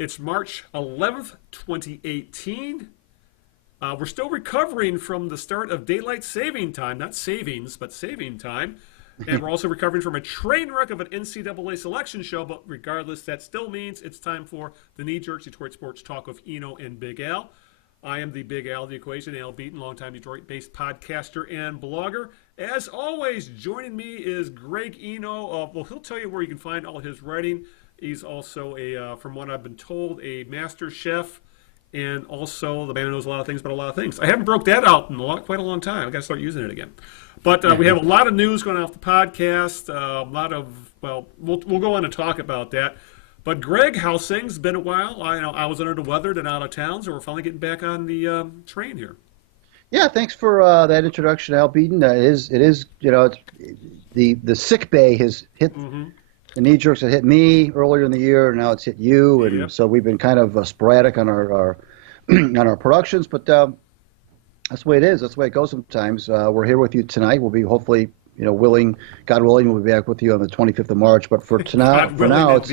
It's March 11th, 2018. We're still recovering from the start of daylight saving time, not savings, but saving time. And we're also recovering from a train wreck of an NCAA selection show. But regardless, that still means it's time for the Knee Jerks Detroit Sports Talk with Eno and Big Al. I am the Big Al of the equation, Al Beaton, longtime Detroit-based podcaster and blogger. As always, joining me is Greg Eno. Well, he'll tell you where you can find all his writing. He's also, from what I've been told, a master chef, and also the man who knows a lot of things about a lot of things. I haven't broke that out in quite a long time. I've got to start using it again. But we have a lot of news going off the podcast, we'll go on and talk about that. But Greg, how's things? Been a while. I was under the weather and out of town, so we're finally getting back on the train here. Yeah, thanks for that introduction, Al Beaton. It is, the sick bay has hit the knee jerks that hit me earlier in the year, and now it's hit you, and so we've been kind of sporadic on our on our productions, but that's the way it is. That's the way it goes sometimes. We're here with you tonight. We'll be hopefully, God willing, we'll be back with you on the 25th of March. But for tonight, for now, it's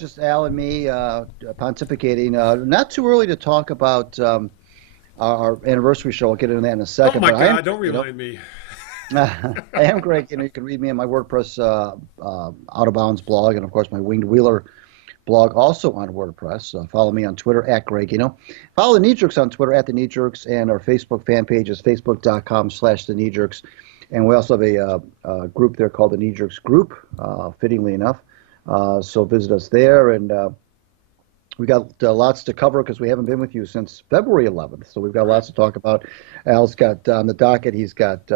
just Al and me pontificating. Not too early to talk about our anniversary show. I'll get into that in a second. Oh my God! Don't remind me. I am Greg. You can read me on my WordPress Out of Bounds blog, and of course my Winged Wheeler blog also on WordPress. Follow me on Twitter at Greg. Follow the Knee Jerks on Twitter at the Knee Jerks, and our Facebook fan page is facebook.com/the Knee Jerks. And we also have a group there called the Knee Jerks Group, fittingly enough. So visit us there, and we got lots to cover because we haven't been with you since February 11th. So we've got lots to talk about. Al's got on the docket. He's got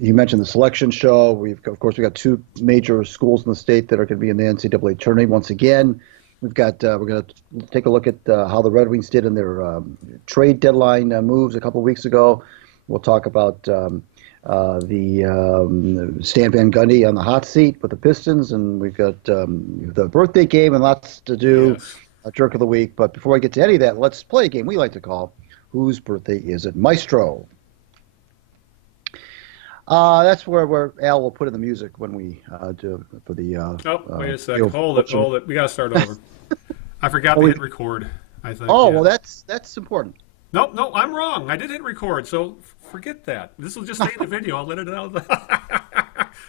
you mentioned the selection show. We've got two major schools in the state that are going to be in the NCAA tournament once again. We've got we're going to take a look at how the Red Wings did in their trade deadline moves a couple of weeks ago. We'll talk about the Stan Van Gundy on the hot seat with the Pistons, and we've got the birthday game and lots to do. Yes. A jerk of the week. But before I get to any of that, let's play a game we like to call Whose Birthday Is It, Maestro? That's where Al will put in the music when we do for the. Wait a second. Hold it. We got to start over. I forgot to hit record. I think. Oh, well, that's important. No, I'm wrong. I did hit record, so forget that. This will just stay in the video. I'll let it out.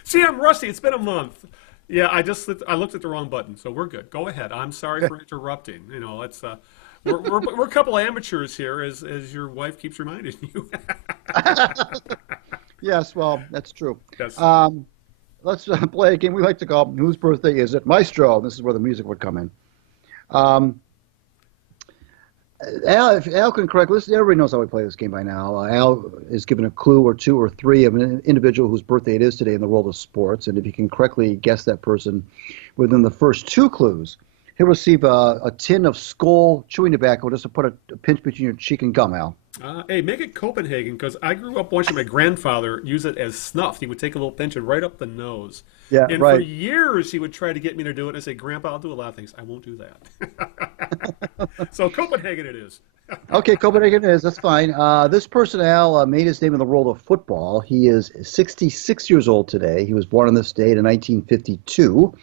See, I'm rusty. It's been a month. Yeah, I looked at the wrong button, so we're good. Go ahead. I'm sorry for interrupting. Let's. We're a couple of amateurs here, as your wife keeps reminding you. Yes, well, that's true. Yes. Let's play a game we like to call Whose Birthday Is It, Maestro? This is where the music would come in. Al, if Al can correct, listen, everybody knows how we play this game by now. Al is given a clue or two or three of an individual whose birthday it is today in the world of sports, and if you can correctly guess that person within the first two clues, he'll receive a tin of Skoal chewing tobacco just to put a pinch between your cheek and gum, Al. Hey, make it Copenhagen, because I grew up watching my grandfather use it as snuff. He would take a little pinch and right up the nose. Yeah, and right. for years, he would try to get me to do it. And I say, Grandpa, I'll do a lot of things. I won't do that. So Copenhagen it is. Okay, Copenhagen it is. That's fine. This person, Al, made his name in the world of football. He is 66 years old today. He was born in this state in 1952.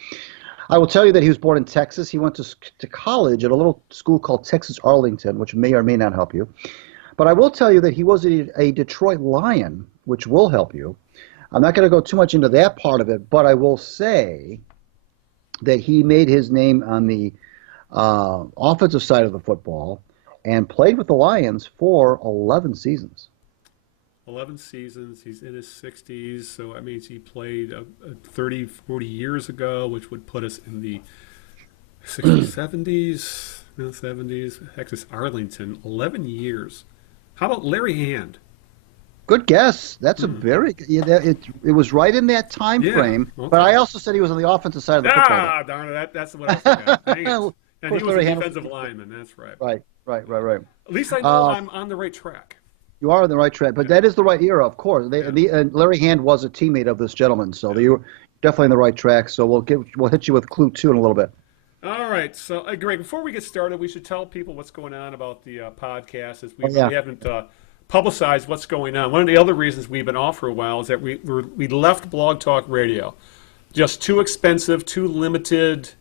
I will tell you that he was born in Texas. He went to college at a little school called Texas Arlington, which may or may not help you. But I will tell you that he was a Detroit Lion, which will help you. I'm not going to go too much into that part of it, but I will say that he made his name on the offensive side of the football and played with the Lions for 11 seasons. 11 seasons. He's in his 60s, so that means he played 30, 40 years ago, which would put us in the 60s, 70s, 70s. Texas Arlington, 11 years. How about Larry Hand? Good guess. That's a very it was right in that time frame. Okay. But I also said he was on the offensive side of the football. Ah, darn it! That's what I forgot. Dang it. And he was a defensive lineman. That's right. Right. At least I know I'm on the right track. You are on the right track, but that is the right era, of course. Larry Hand was a teammate of this gentleman, so you were definitely on the right track. So we'll hit you with clue 2 in a little bit. All right. So, Greg, before we get started, we should tell people what's going on about the podcast, as we haven't publicized what's going on. One of the other reasons we've been off for a while is that we left Blog Talk Radio just too expensive, too limited.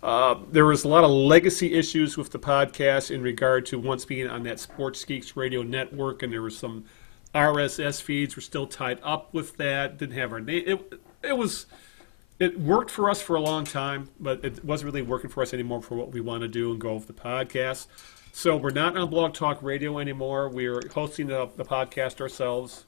There was a lot of legacy issues with the podcast in regard to once being on that Sports Geeks radio network, and there was some RSS feeds were still tied up with that. Didn't have our name. It worked for us for a long time, but it wasn't really working for us anymore for what we want to do and go with the podcast. So we're not on Blog Talk Radio anymore. We're hosting the podcast ourselves.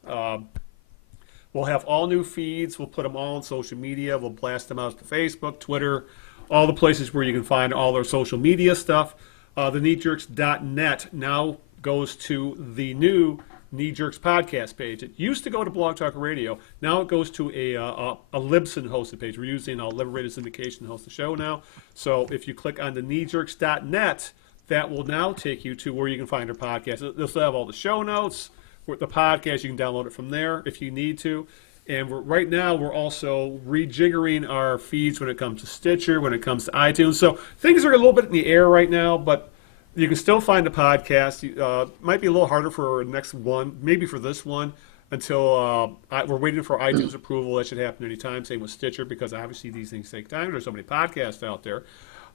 We'll have all new feeds. We'll put them all on social media. We'll blast them out to Facebook, Twitter, all the places where you can find all our social media stuff. The kneejerks.net now goes to the new Knee Jerks podcast page. It used to go to Blog Talk Radio. Now it goes to a Libsyn hosted page. We're using Liberated Syndication to host the show now. So if you click on the kneejerks.net, that will now take you to where you can find our podcast. They'll still have all the show notes. With the podcast, you can download it from there if you need to. And right now, we're also rejiggering our feeds when it comes to Stitcher, when it comes to iTunes. So things are a little bit in the air right now, but you can still find the podcast. Might be a little harder for our next one, maybe for this one, until we're waiting for iTunes approval. That should happen anytime. Same with Stitcher, because obviously these things take time. There's so many podcasts out there.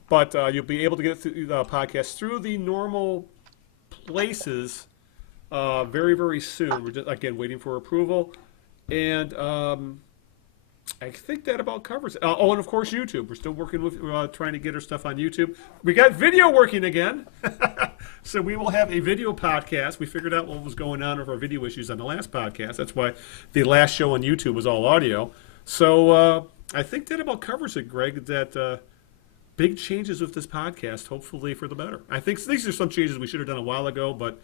But you'll be able to get through the podcast through the normal places very, very soon. We're just, again, waiting for approval. And I think that about covers it. Oh, and of course, YouTube. We're still working with trying to get our stuff on YouTube. We got video working again. So we will have a video podcast. We figured out what was going on with our video issues on the last podcast. That's why the last show on YouTube was all audio. So I think that about covers it, Greg, that big changes with this podcast, hopefully for the better. I think these are some changes we should have done a while ago, but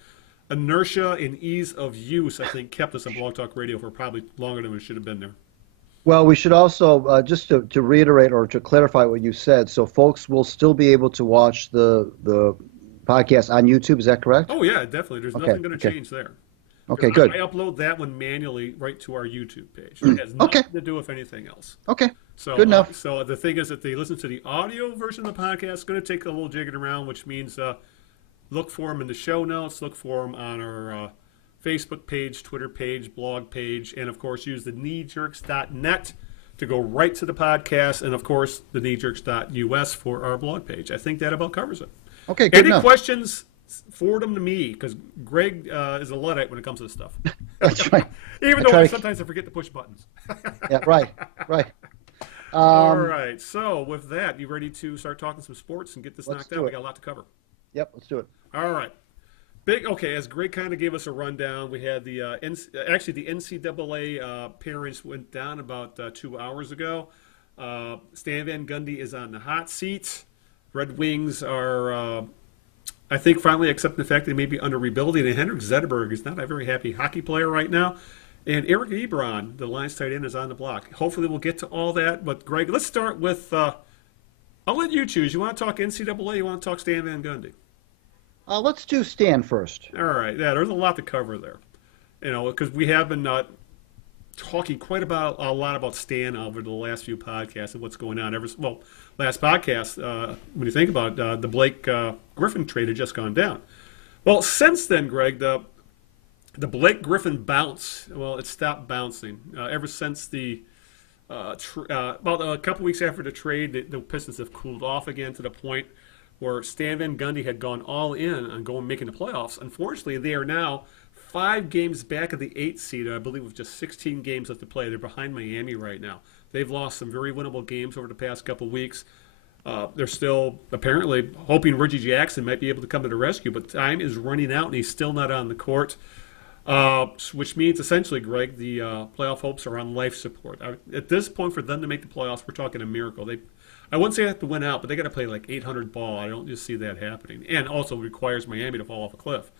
inertia and ease of use, I think, kept us on Blog Talk Radio for probably longer than we should have been there. Well, we should also, just to reiterate or to clarify what you said, so folks will still be able to watch the podcast on YouTube, is that correct? Oh, yeah, definitely. There's nothing going to change there. Okay, good. I upload that one manually right to our YouTube page. It has nothing to do with anything else. Okay, so, good enough. So the thing is that they listen to the audio version of the podcast. It's going to take a little jigging around, which means look for them in the show notes, look for them on our Facebook page, Twitter page, blog page, and, of course, use the kneejerks.net to go right to the podcast, and, of course, the kneejerks.us for our blog page. I think that about covers it. Okay, good enough. Any questions, forward them to me, because Greg is a Luddite when it comes to this stuff. That's right. Even though sometimes I forget to push buttons. Yeah, right. All right, so with that, you ready to start talking some sports and get this knocked out? We got a lot to cover. Yep, let's do it. All right. Okay, as Greg kind of gave us a rundown, we had the the NCAA parents went down about 2 hours ago. Stan Van Gundy is on the hot seat. Red Wings are, I think, finally accepting the fact they may be under rebuilding. And Henrik Zetterberg is not a very happy hockey player right now. And Eric Ebron, the Lions tight end, is on the block. Hopefully we'll get to all that. But, Greg, let's start with, I'll let you choose. You want to talk NCAA? You want to talk Stan Van Gundy? Let's do Stan first. All right. Yeah, there's a lot to cover there. You know, because we have been talking quite a lot about Stan over the last few podcasts and what's going on. Last podcast, when you think about it, the Blake Griffin trade had just gone down. Well, since then, Greg, the Blake Griffin bounce, it stopped bouncing. Ever since about a couple weeks after the trade, the Pistons have cooled off again to the point where Stan Van Gundy had gone all in on making the playoffs. Unfortunately, they are now 5 games back of the 8th seed, I believe, with just 16 games left to play. They're behind Miami right now. They've lost some very winnable games over the past couple weeks. They're still apparently hoping Reggie Jackson might be able to come to the rescue, but time is running out and he's still not on the court, which means essentially, Greg, the playoff hopes are on life support. At this point, for them to make the playoffs, we're talking a miracle. I wouldn't say they have to win out, but they got to play like 800 ball. I don't just see that happening. And also requires Miami to fall off a cliff.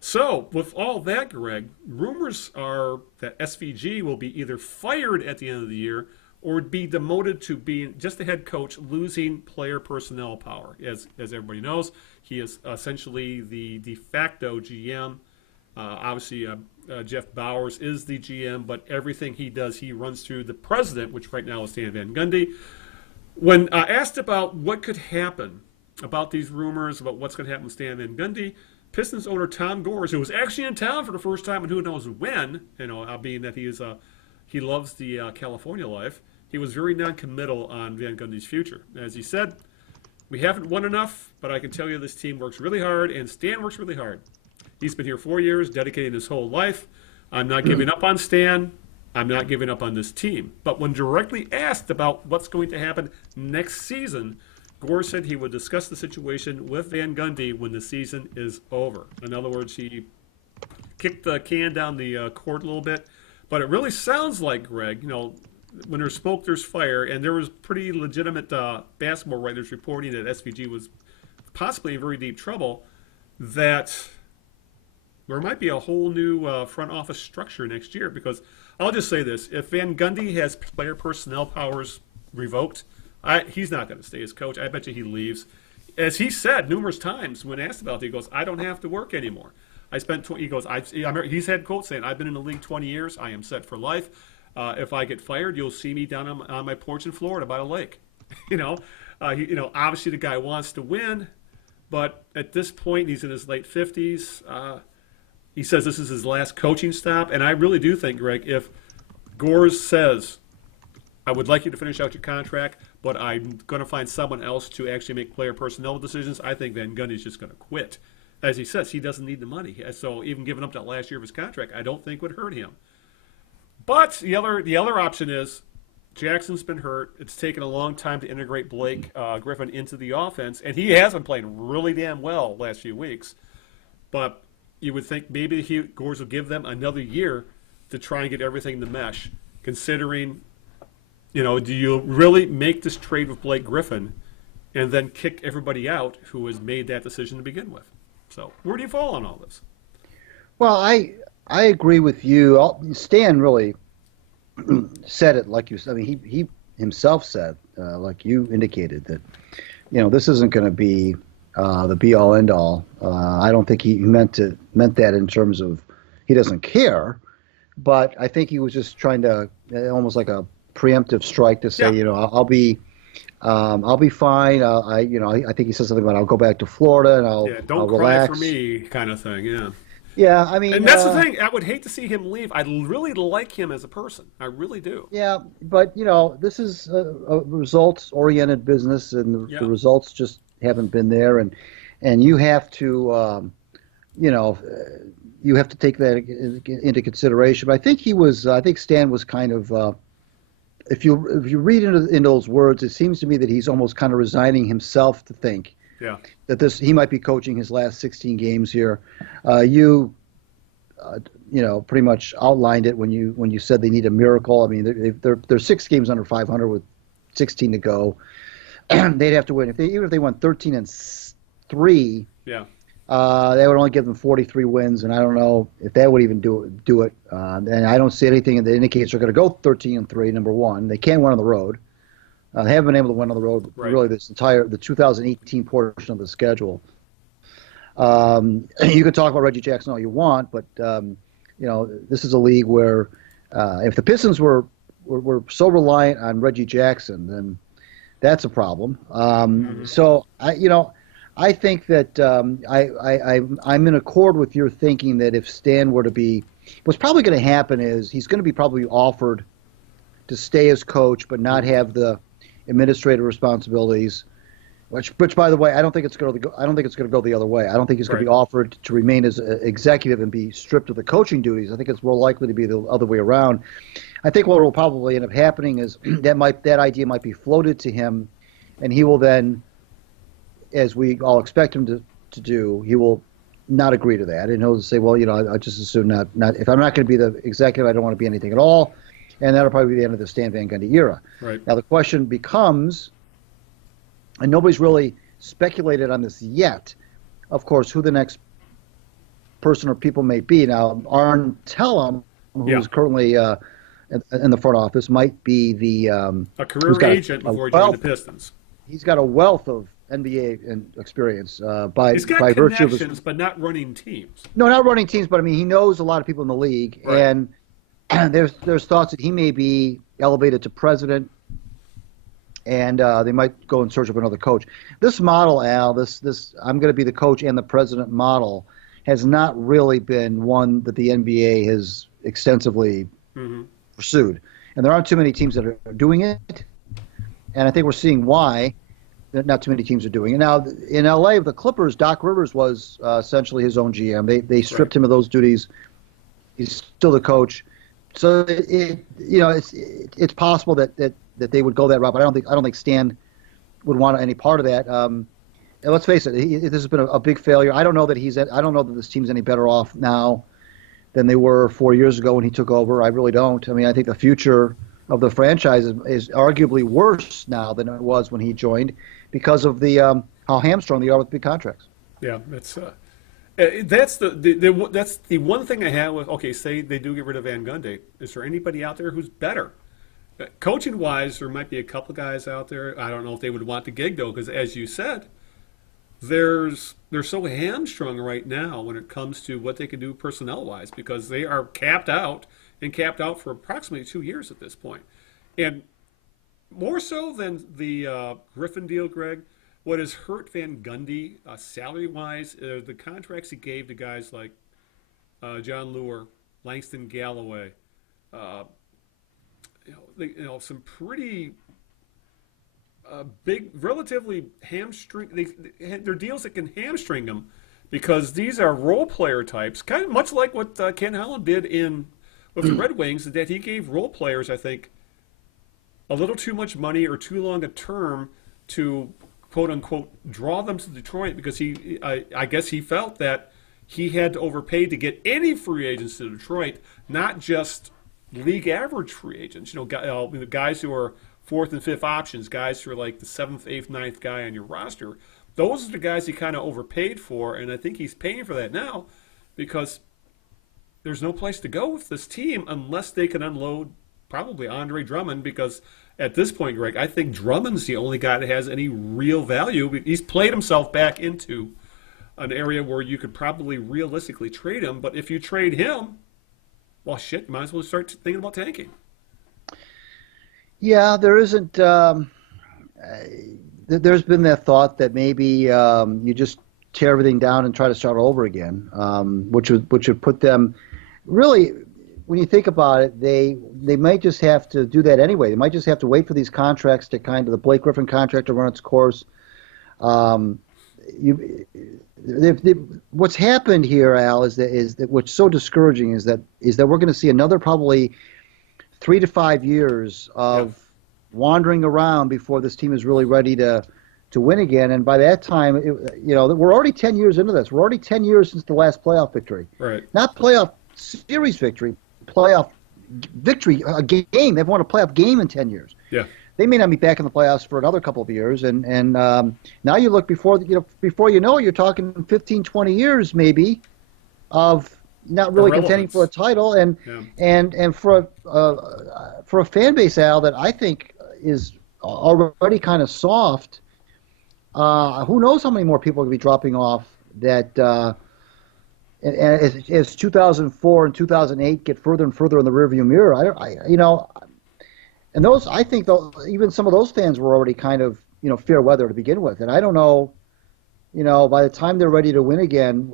So, with all that, Greg, rumors are that SVG will be either fired at the end of the year or be demoted to being just the head coach, losing player personnel power. As everybody knows, he is essentially the de facto GM. Obviously, Jeff Bowers is the GM, but everything he does, he runs through the president, which right now is Stan Van Gundy. When asked about what could happen about these rumors, about what's going to happen with Stan Van Gundy, Pistons owner Tom Gores, who was actually in town for the first time and who knows when, being that he loves the California life, he was very non-committal on Van Gundy's future. As he said, we haven't won enough, but I can tell you this team works really hard, and Stan works really hard. He's been here 4 years, dedicating his whole life. I'm not giving up on Stan. I'm not giving up on this team. But when directly asked about what's going to happen next season, Gores said he would discuss the situation with Van Gundy when the season is over. In other words, he kicked the can down the court a little bit. But it really sounds like, Greg, when there's smoke, there's fire. And there was pretty legitimate basketball writers reporting that SVG was possibly in very deep trouble, that there might be a whole new front office structure next year. Because I'll just say this. If Van Gundy has player personnel powers revoked, he's not going to stay as coach. I bet you he leaves. As he said numerous times when asked about it, he goes, I don't have to work anymore. I spent 20, he goes, he's had quotes saying, I've been in the league 20 years. I am set for life. If I get fired, you'll see me down on my porch in Florida by the lake. Obviously the guy wants to win, but at this point, he's in his late 50s. He says this is his last coaching stop. And I really do think, Greg, if Gores says, I would like you to finish out your contract, but I'm going to find someone else to actually make player personnel decisions, I think Van Gundy's just going to quit. As he says, he doesn't need the money. So even giving up that last year of his contract, I don't think would hurt him. But the other option is Jackson's been hurt. It's taken a long time to integrate Blake Griffin into the offense, and he has been playing really damn well last few weeks. But you would think maybe Gores will give them another year to try and get everything to mesh, considering, do you really make this trade with Blake Griffin and then kick everybody out who has made that decision to begin with? So where do you fall on all this? Well, I agree with you. Stan really said it like you said. I mean, he himself said, like you indicated, that this isn't going to be the be-all, end-all. I don't think he meant that in terms of he doesn't care, but I think he was just trying to almost like a preemptive strike to say, I'll be fine. I think he said something about I'll go back to Florida and don't I'll cry relax. for me, kind of thing. Yeah. Yeah, I mean, and that's the thing. I would hate to see him leave. I really like him as a person. I really do. Yeah, but this is a results-oriented business, and the results just haven't been there, and you have to, you have to take that into consideration. But I think I think Stan was kind of, if you read into those words, it seems to me that he's almost kind of resigning himself to think. Yeah. That he might be coaching his last 16 games here. You pretty much outlined it when you said they need a miracle. I mean, they're 6 games under 500 with 16 to go. They'd have to win even if they won 13-3. Yeah. They would only give them 43 wins, and I don't know if that would even do it. And I don't see anything that indicates they're going to go 13-3. Number one, they can't win on the road. They haven't been able to win on the road really the 2018 portion of the schedule. You can talk about Reggie Jackson all you want, but this is a league where if the Pistons were so reliant on Reggie Jackson, then that's a problem. So I think that I'm in accord with your thinking that if Stan were to be, what's probably going to happen is he's going to be probably offered to stay as coach, but not have the administrative responsibilities. Which, by the way, I don't think it's going to go the other way. I don't think he's going to be offered to remain as an executive and be stripped of the coaching duties. I think it's more likely to be the other way around. I think what will probably end up happening is that idea might be floated to him, and he will then, as we all expect him to do, he will not agree to that, and he'll say, well, I just assume not. If I'm not going to be the executive, I don't want to be anything at all. And that'll probably be the end of the Stan Van Gundy era. Right. Now the question becomes, and nobody's really speculated on this yet, of course, who the next person or people may be. Now, Arn Tellem, who's currently in the front office, might be a career agent before he joined the Pistons. He's got a wealth of NBA experience he's got by virtue of connections, but not running teams. No, not running teams, but I mean he knows a lot of people in the league, and there's thoughts that he may be elevated to president, and they might go in search of another coach. This model, Al, this I'm going to be the coach and the president model, has not really been one that the NBA has extensively pursued. and there aren't too many teams that are doing it. And I think we're seeing why not too many teams are doing it. Now, in L.A., the Clippers, Doc Rivers was essentially his own GM. They stripped him of those duties. He's still the coach. So it's possible that they would go that route, but I don't think Stan would want any part of that. And let's face it, this has been a big failure. I don't know that this team's any better off now than they were 4 years ago when he took over. I really don't. I mean, I think the future of the franchise is arguably worse now than it was when he joined because of the how hamstrung they are with big contracts. Yeah, that's the one thing I have with, okay, say they do get rid of Van Gundy. Is there anybody out there who's better? Coaching wise, there might be a couple guys out there. I don't know if they would want the gig though, because as you said, they're so hamstrung right now when it comes to what they can do personnel wise, because they are capped out for approximately 2 years at this point. And more so than the Griffin deal, Greg, what has hurt Van Gundy salary-wise are the contracts he gave to guys like John Lure, Langston Galloway, some pretty big, relatively hamstring. They're deals that can hamstring them because these are role player types, kind of much like what Ken Holland did with the Red Wings, that he gave role players, I think, a little too much money or too long a term to quote unquote draw them to Detroit, because I guess he felt that he had to overpay to get any free agents to Detroit, not just league average free agents. Guys who are fourth and fifth options, guys who are like the seventh, eighth, ninth guy on your roster. Those are the guys he kind of overpaid for, and I think he's paying for that now because there's no place to go with this team unless they can unload probably Andre Drummond, because at this point, Greg, I think Drummond's the only guy that has any real value. He's played himself back into an area where you could probably realistically trade him, but if you trade him, well, shit, might as well start thinking about tanking. Yeah, there isn't. There's been that thought that maybe you just tear everything down and try to start over again, which would put them really. When you think about it, they might just have to do that anyway. They might just have to wait for these contracts to kind of the Blake Griffin contract to run its course. What's happened here, Al, is that what's so discouraging is that we're going to see another probably 3 to 5 years of wandering around before this team is really ready to win again. And by that time, we're already 10 years into this. We're already 10 years since the last playoff victory. Right. Not playoff series victory, playoff victory, a game. They haven't won a playoff game in 10 years. Yeah. They may not be back in the playoffs for another couple of years. And now you look before you know it, you're talking 15, 20 years maybe of not really contending for a title, and for a fan base, Al, that I think is already kind of soft. Who knows how many more people are going to be dropping off that as 2004 and 2008 get further and further in the rearview mirror. And those, I think, even some of those fans were already kind of fair weather to begin with, and I don't know. By the time they're ready to win again.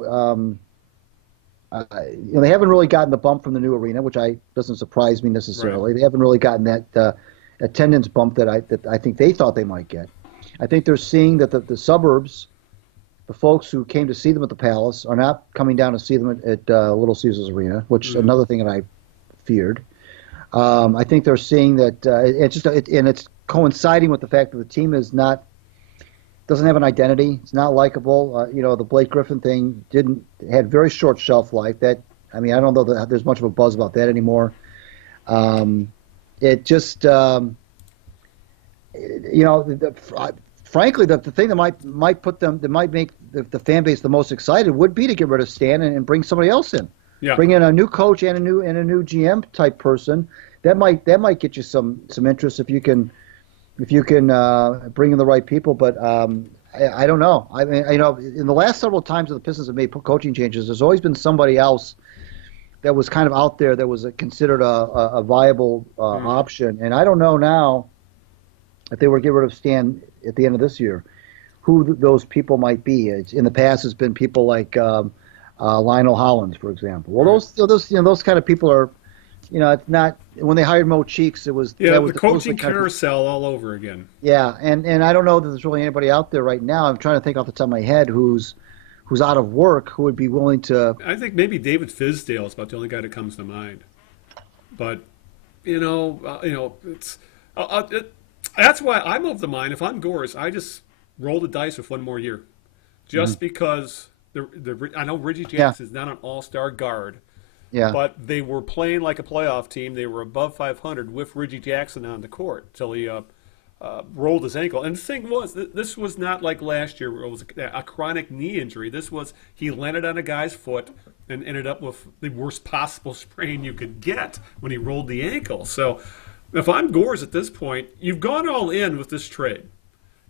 They haven't really gotten the bump from the new arena, which doesn't surprise me necessarily. Right. They haven't really gotten that attendance bump that I think they thought they might get. I think they're seeing that the suburbs, the folks who came to see them at the Palace, are not coming down to see them at Little Caesars Arena, which is another thing that I feared. I think they're seeing that it's coinciding with the fact that the team doesn't have an identity. It's not likable. The Blake Griffin thing had very short shelf life. I don't know that there's much of a buzz about that anymore. Frankly, the thing that might put them, that might make the fan base the most excited would be to get rid of Stan and bring somebody else in. Yeah. Bring in a new coach and a new GM type person. That might get you some interest if you can bring in the right people, but I don't know. I mean, in the last several times that the Pistons have made coaching changes, there's always been somebody else that was kind of out there that was considered a viable option. And I don't know now if they were to get rid of Stan at the end of this year, who those people might be. In the past, it's been people like Lionel Hollins, for example. Well, those kind of people are it's not when they hired Mo Cheeks. It was Yeah, that was the the those coaching the kind of, carousel all over again. yeah, and I don't know that there's really anybody out there right now. I'm trying to think off the top of my head who's out of work who would be willing to. I think maybe David Fizdale is about the only guy that comes to mind. But it's that's why I'm of the mind. If I'm Gores, I just roll the dice with one more year, just because I know Reggie Yeah, Jackson's not an all-star guard, yeah, but they were playing like a playoff team. They were above 500 with Reggie Jackson on the court till he rolled his ankle. And the thing was, this was not like last year where it was a chronic knee injury. This was he landed on a guy's foot and ended up with the worst possible sprain you could get when he rolled the ankle. So if I'm Gores at this point, you've gone all in with this trade,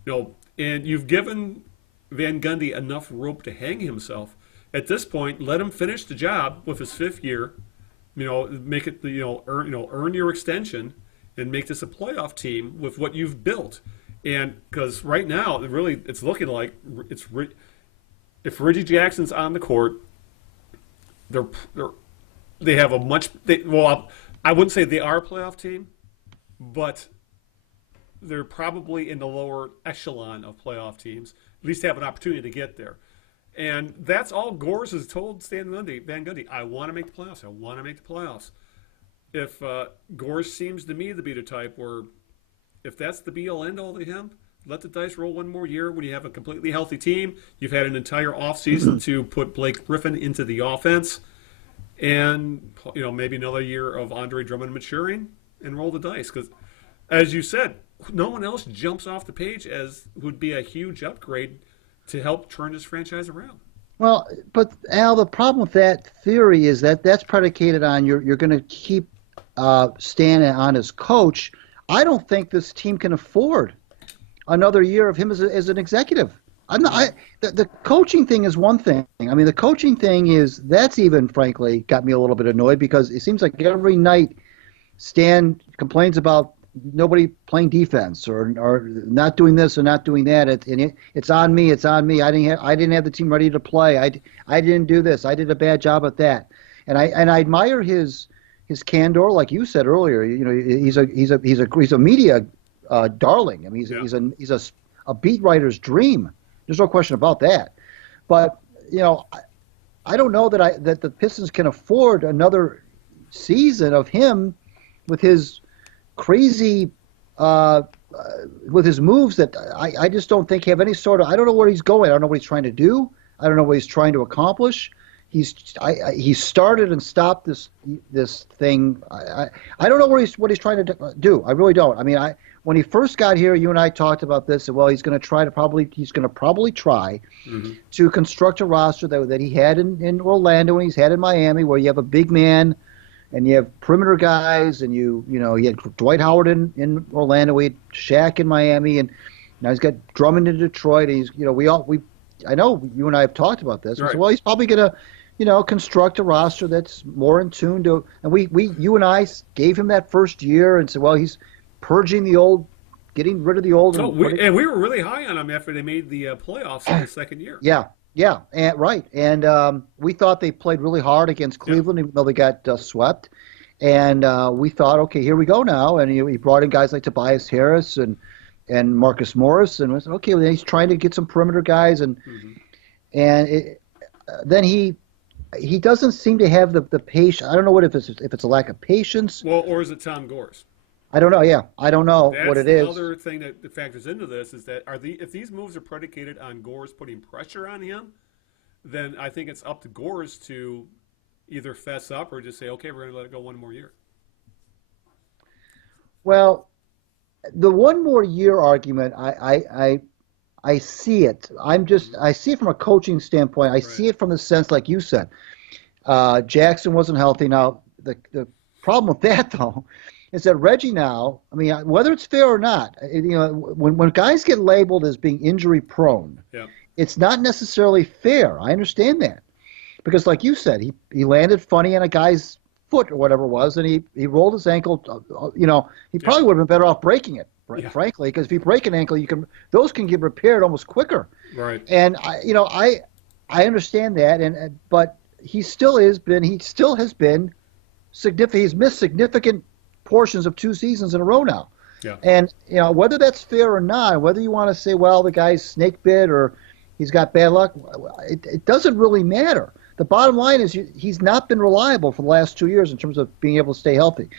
and you've given Van Gundy enough rope to hang himself. At this point, let him finish the job with his fifth year. Make it earn your extension and make this a playoff team with what you've built. And because right now, really, it's looking like if Reggie Jackson's on the court, they have a much. I wouldn't say they are a playoff team, but they're probably in the lower echelon of playoff teams. At least have an opportunity to get there. And that's all Gores has told Van Gundy. I want to make the playoffs. I want to make the playoffs. If Gores seems to me to be the type where if that's the be-all, end-all to him, let the dice roll one more year when you have a completely healthy team. You've had an entire offseason to put Blake Griffin into the offense. And, maybe another year of Andre Drummond maturing and roll the dice. Because, as you said, no one else jumps off the page as would be a huge upgrade to help turn this franchise around. Well, but Al, the problem with that theory is that that's predicated on you're going to keep Stan on as coach. I don't think this team can afford another year of him as an executive. The coaching thing is one thing. I mean, the coaching thing that's even, frankly, got me a little bit annoyed because it seems like every night Stan complains about nobody playing defense or not doing this or not doing that. It's on me. It's on me. I didn't have the team ready to play. I didn't do this. I did a bad job at that. And I admire his candor, like you said earlier. He's a media darling. I mean, he's a beat writer's dream. There's no question about that. But I don't know that the Pistons can afford another season of him with his crazy with his moves that I just don't think have any sort of. I don't know where he's going. I don't know what he's trying to do. I don't know what he's trying to accomplish. He started and stopped this thing. I don't know what he's trying to do. I really don't. I mean, when he first got here, you and I talked about this. Well, he's going to probably try to construct a roster that he had in Orlando and he's had in Miami, where you have a big man and you have perimeter guys, and you had Dwight Howard in Orlando, we had Shaq in Miami, and now he's got Drummond in Detroit. And I know you and I have talked about this. Right. So, well, he's probably going to construct a roster that's more in tune to. And you and I gave him that first year and said, well, he's purging the old, getting rid of the old. And we were really high on him after they made the playoffs in the second year. Yeah, right. And we thought they played really hard against Cleveland, even though they got swept. And we thought, okay, here we go now. And he brought in guys like Tobias Harris and Marcus Morris, and we said, okay, well, he's trying to get some perimeter guys, and then he doesn't seem to have the patience. I don't know if it's a lack of patience. Well, or is it Tom Gores? I don't know. Yeah, I don't know what it is. That's the other thing that factors into this is that if these moves are predicated on Gores putting pressure on him, then I think it's up to Gores to either fess up or just say, okay, we're going to let it go one more year. Well, the one more year argument, I see it. I see it from a coaching standpoint. I see it from the sense, like you said, Jackson wasn't healthy. Now, the problem with that, though, is that Reggie now, I mean, whether it's fair or not, when guys get labeled as being injury prone, it's not necessarily fair. I understand that. Because like you said, he landed funny on a guy's foot or whatever it was, and he rolled his ankle. He probably would have been better off breaking it, frankly, because if you break an ankle, those can get repaired almost quicker. Right. And I understand that, but he still has been significant. He's missed significant portions of 2 seasons in a row now. Yeah. And whether that's fair or not, whether you want to say, well, the guy's snake bit or he's got bad luck, it doesn't really matter. The bottom line is he's not been reliable for the last 2 years in terms of being able to stay healthy.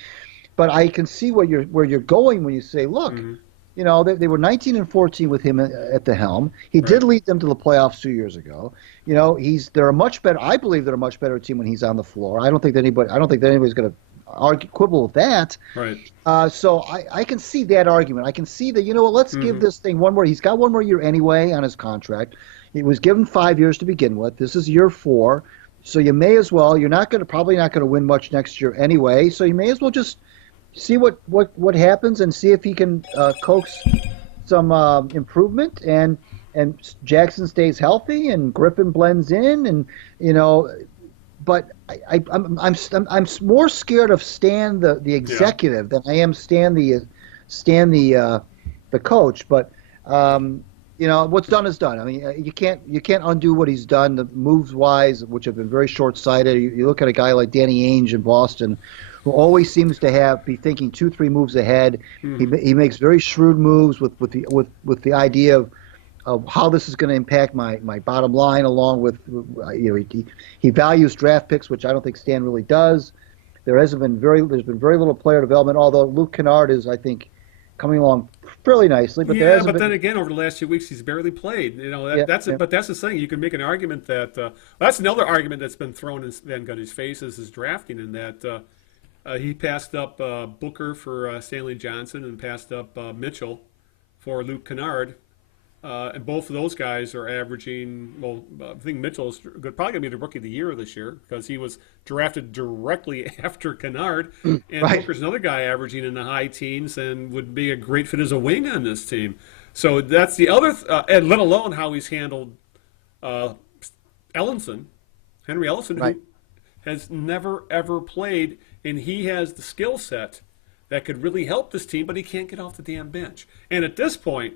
But I can see where you're going when you say, look, they were 19 and 14 with him at the helm. He did lead them to the playoffs 2 years ago. They're a much better. I believe they're a much better team when he's on the floor. I don't think that anybody's going to quibble with that. Right. So I can see that argument. I can see that, let's give this thing one more. He's got one more year anyway on his contract. He was given 5 years to begin with. This is year 4. So you may as well. You're probably not going to win much next year anyway. So you may as well just see what happens and see if he can coax some improvement and Jackson stays healthy and Griffin blends in and But I'm more scared of Stan the executive than I am Stan the coach. But what's done is done. I mean, you can't undo what he's done. The moves wise, which have been very short sighted. You look at a guy like Danny Ainge in Boston, who always seems to be thinking 2-3 moves ahead. He makes very shrewd moves with the idea of how this is going to impact my bottom line, along with he values draft picks, which I don't think Stan really does. There's been very little player development, although Luke Kennard is, I think, coming along fairly nicely. But then again, over the last 2 weeks, he's barely played. But that's the thing. You can make an argument that that's another argument that's been thrown in Van Gundy's face is his drafting, in that he passed up Booker for Stanley Johnson and passed up Mitchell for Luke Kennard. And both of those guys are averaging, I think Mitchell's probably going to be the Rookie of the Year this year because he was drafted directly after Kennard. And Booker's another guy averaging in the high teens and would be a great fit as a wing on this team. So that's the other, and let alone how he's handled Henry Ellenson, who has never, ever played, and he has the skill set that could really help this team, but he can't get off the damn bench. And at this point,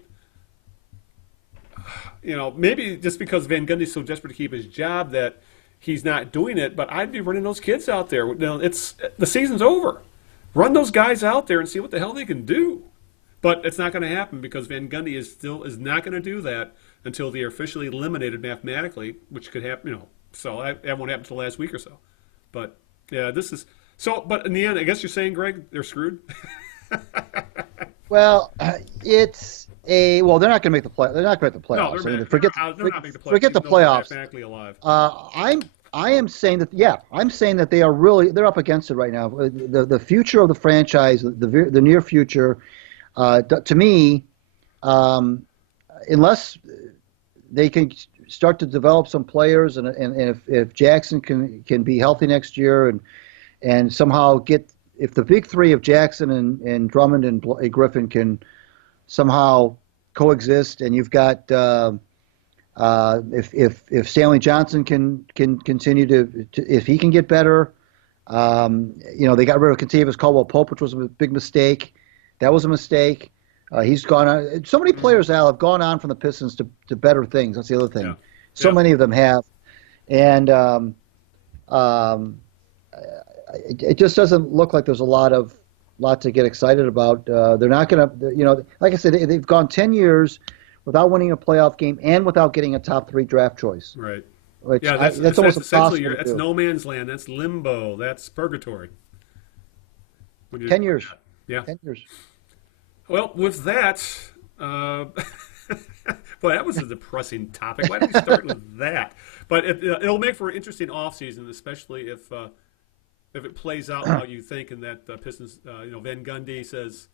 maybe just because Van Gundy's so desperate to keep his job that he's not doing it, but I'd be running those kids out there. The season's over. Run those guys out there and see what the hell they can do. But it's not going to happen because Van Gundy is not going to do that until they're officially eliminated mathematically, which could happen, so that won't happen until last week or so. But yeah, this is so. But in the end, I guess you're saying, Greg, they're screwed. Well, they're not going to make the play. They're not going to make the playoffs. No, forget the playoffs. Mathematically alive. I am saying that. I'm saying that they're up against it right now. The future of the franchise, the near future, to me, unless they can start to develop some players, and if Jackson can be healthy next year and somehow if the big three of Jackson and Drummond and Griffin can somehow coexist, and you've got if Stanley Johnson can continue to if he can get better, they got rid of Kentavious Caldwell-Pope, which was a big mistake. That was a mistake. He's gone on. So many players, Al, have gone on from the Pistons to better things. That's the other thing. Yeah. So many of them have, and it just doesn't look like there's a lot to get excited about. They're not going to, like I said, they've gone 10 years without winning a playoff game and without getting a top 3 draft choice. Right. That's almost impossible. That's no man's land. That's limbo. That's purgatory. 10 years. Yeah. 10 years. Well, with that, well, that was a depressing topic. Why did we start with that? But it'll make for an interesting offseason, especially if it plays out how you think, and that Pistons, Van Gundy says,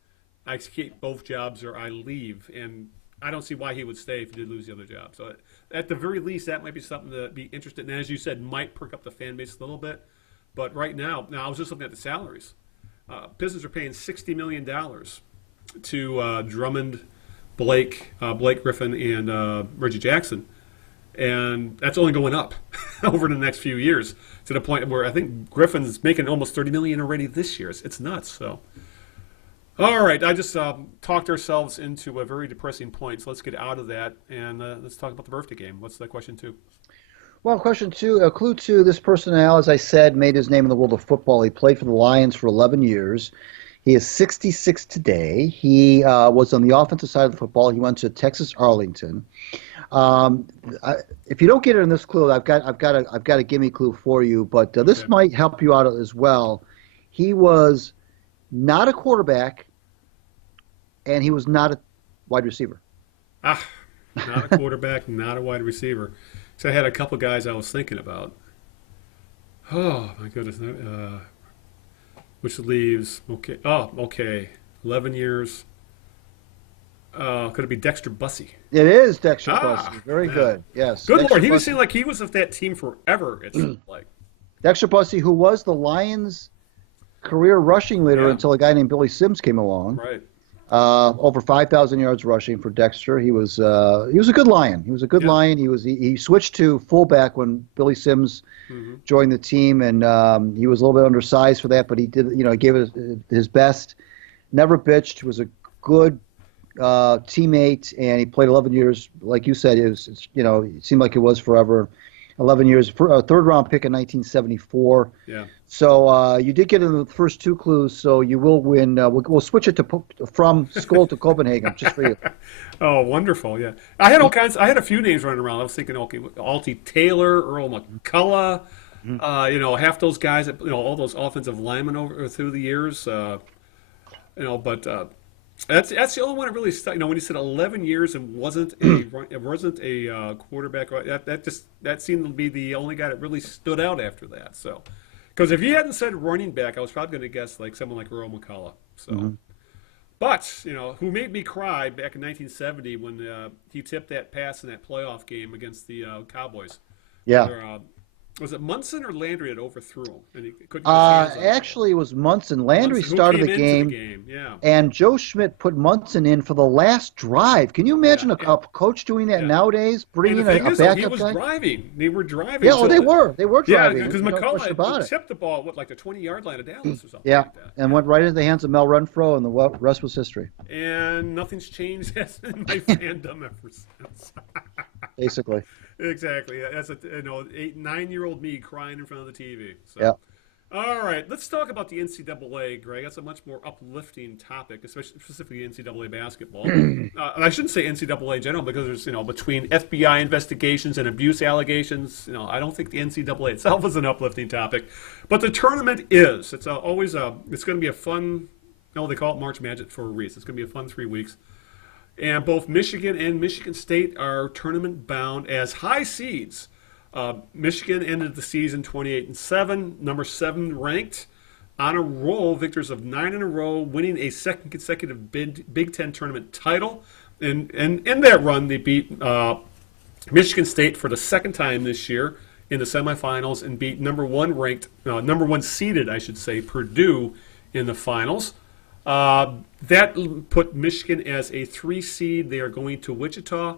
I keep both jobs or I leave. And I don't see why he would stay if he did lose the other job. So at the very least, that might be something to be interested in. And as you said, might perk up the fan base a little bit. But right now I was just looking at the salaries. Pistons are paying $60 million to Drummond, Blake Griffin, and Reggie Jackson. And that's only going up over the next few years to the point where I think Griffin's making almost $30 million already this year. It's nuts. So, all right, I just talked ourselves into a very depressing point. So let's get out of that and let's talk about the birthday game. What's that question 2? Well, question two, clue two, this person now, as I said, made his name in the world of football. He played for the Lions for 11 years. He is 66 today. He was on the offensive side of the football. He went to Texas Arlington. Um, if you don't get it in this clue, I've got a gimme clue for you, but this Okay. might help you out as well. He was not a quarterback, and he was not a wide receiver. Ah, not a quarterback, not a wide receiver. So I had a couple guys I was thinking about. Oh my goodness. Which leaves okay. Oh, okay. 11 years. Could it be Dexter Bussey? It is Dexter Bussey. Ah, Very yeah. good. Yes, Good Dexter Lord, he was Bussey. seemed like he was with that team forever. It seemed like. Dexter Bussey, who was the Lions' career rushing leader Yeah. until a guy named Billy Sims came along. Right. Over 5,000 yards rushing for Dexter. He was a good Lion. He was a good Yeah. Lion. He switched to fullback when Billy Sims Hmm. joined the team, and he was a little bit undersized for that, but he did, he gave it his best. Never bitched. Was a good teammate, and he played 11 years. Like you said, it seemed like it was forever. 11 years, a third round pick in 1974. Yeah. So you did get in the first two clues, so you will win. We'll switch it from Skull to Copenhagen just for you. Oh, wonderful. Yeah. I had all kinds. I had a few names running around. I was thinking, okay, Altie Taylor, Earl McCullough. Half those guys that all those offensive linemen over through the years. But that's the only one that really stuck. When you said 11 years and wasn't a quarterback, right, that seemed to be the only guy that really stood out after that. So, because if you hadn't said running back, I was probably going to guess like someone like Earl McCullough. So, but who made me cry back in 1970 when he tipped that pass in that playoff game against the Cowboys. Yeah. Where, was it Munson or Landry that overthrew him and he couldn't get his hands on it? Actually, it was Munson. Landry Munson, who started came the into game, the game. Yeah. and Joe Schmidt put Munson in for the last drive. Can you imagine Yeah. a coach doing that Yeah. nowadays, And bringing the thing a is, though, he backup was guy? driving. They were driving. Yeah, so they were. They were Yeah, driving. because No question about McCullough it. tipped the ball, like the 20-yard line of Dallas or something Yeah, like that. and went right into the hands of Mel Renfro, and the rest was history, And nothing's changed in my fandom ever since. basically. Exactly. That's 9-year-old me crying in front of the TV. So. Yeah. All right, let's talk about the NCAA, Greg. That's a much more uplifting topic, especially specifically NCAA basketball. And I shouldn't say NCAA in general because there's, between FBI investigations and abuse allegations, I don't think the NCAA itself is an uplifting topic. But the tournament is. It's always it's going to be a fun. They call it March Magic for a reason. It's going to be a fun 3 weeks. And both Michigan and Michigan State are tournament bound as high seeds. Michigan ended the season 28-7, number 7 ranked, on a roll, victors of 9 in a row, winning a second consecutive Big Ten tournament title. And in that run, they beat Michigan State for the second time this year in the semifinals and beat number 1 seeded, I should say, Purdue in the finals. That put Michigan as a 3 seed. They are going to Wichita.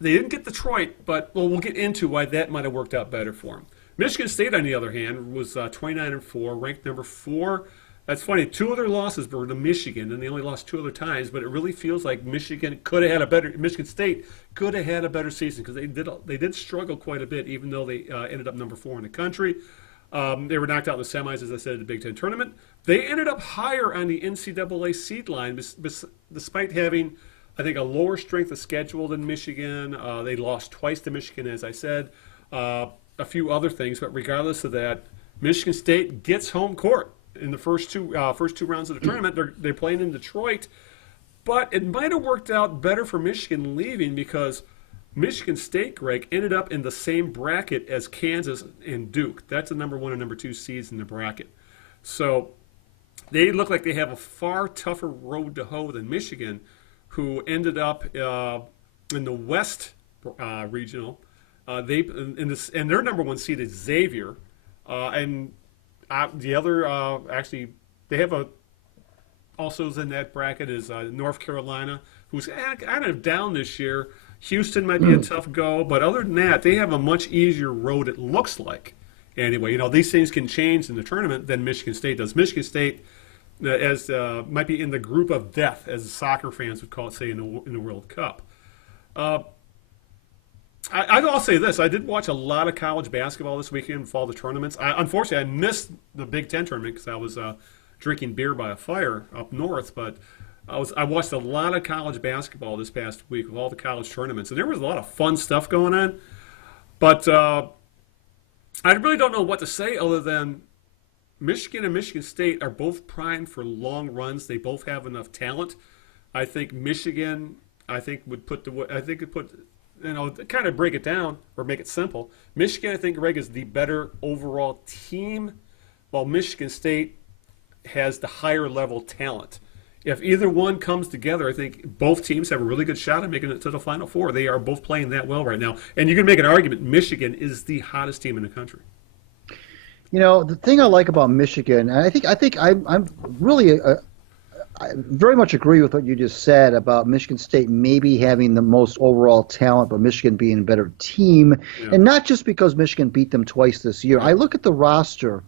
They didn't get Detroit, but we'll get into why that might have worked out better for them. Michigan State, on the other hand, was 29-4, ranked number 4. That's funny. 2 of their losses were to Michigan, and they only lost 2 other times. But it really feels like Michigan State could have had a better season because they did struggle quite a bit, even though they ended up number 4 in the country. They were knocked out in the semis, as I said, at the Big Ten tournament. They ended up higher on the NCAA seed line, despite having, I think, a lower strength of schedule than Michigan. They lost twice to Michigan, as I said. A few other things, but regardless of that, Michigan State gets home court in the first two rounds of the tournament. They're playing in Detroit, but it might have worked out better for Michigan leaving because Michigan State, Greg, ended up in the same bracket as Kansas and Duke. That's the number 1 and number 2 seeds in the bracket. So they look like they have a far tougher road to hoe than Michigan, who ended up in the West regional. And their number 1 seed is Xavier, and the other actually they have also is in that bracket is North Carolina, who's kind of down this year. Houston might be a tough go, but other than that, they have a much easier road, it looks like. Anyway, these things can change in the tournament than Michigan State does. Michigan State might be in the group of death, as soccer fans would call it, say, in the World Cup. I'll say this. I did watch a lot of college basketball this weekend, follow the tournaments. Unfortunately, I missed the Big Ten tournament because I was drinking beer by a fire up north. But I watched a lot of college basketball this past week with all the college tournaments, and there was a lot of fun stuff going on. But I really don't know what to say other than Michigan and Michigan State are both primed for long runs. They both have enough talent. I think Michigan, would put kind of break it down or make it simple. Michigan, I think, Greg, is the better overall team, while Michigan State has the higher level talent. If either one comes together, I think both teams have a really good shot at making it to the Final Four. They are both playing that well right now. And you can make an argument Michigan is the hottest team in the country. You know, the thing I like about Michigan, and I'm really I very much agree with what you just said about Michigan State maybe having the most overall talent, but Michigan being a better team, and not just because Michigan beat them twice this year. I look at the roster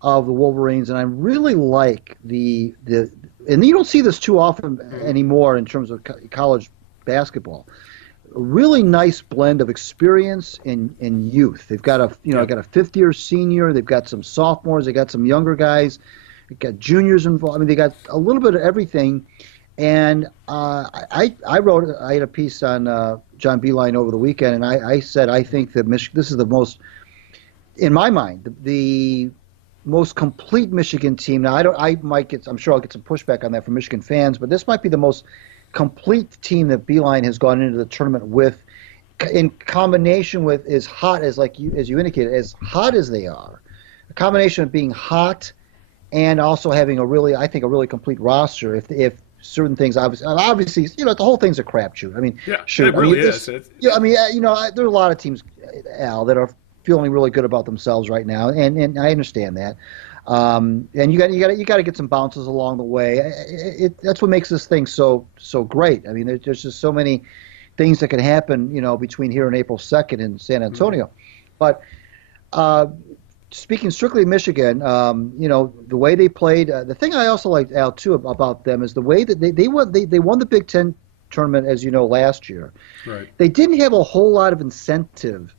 of the Wolverines, and I really like and you don't see this too often anymore in terms of college basketball. A really nice blend of experience and youth. They've got got a fifth-year senior. They've got some sophomores. They got some younger guys. They've got juniors involved. I mean, they got a little bit of everything. And I had a piece on John Beeline over the weekend, and I said I think that this is the most, in my mind, the most complete Michigan team. Now I'm sure I'll get some pushback on that from Michigan fans, but this might be the most complete team that Beeline has gone into the tournament with, in combination with as hot as you indicated, as hot as they are. A combination of being hot and also having a really complete roster. If certain things obviously the whole thing's a crapshoot. I mean, it really is. Yeah, I mean, there are a lot of teams, Al, that are feeling really good about themselves right now, and I understand that. And you got to get some bounces along the way. That's what makes this thing so great. I mean, there's just so many things that can happen, between here and April 2nd in San Antonio. But speaking strictly of Michigan, the way they played. The thing I also liked, Al, too, about them is the way that they won the Big Ten tournament, as you know, last year. Right. They didn't have a whole lot of incentive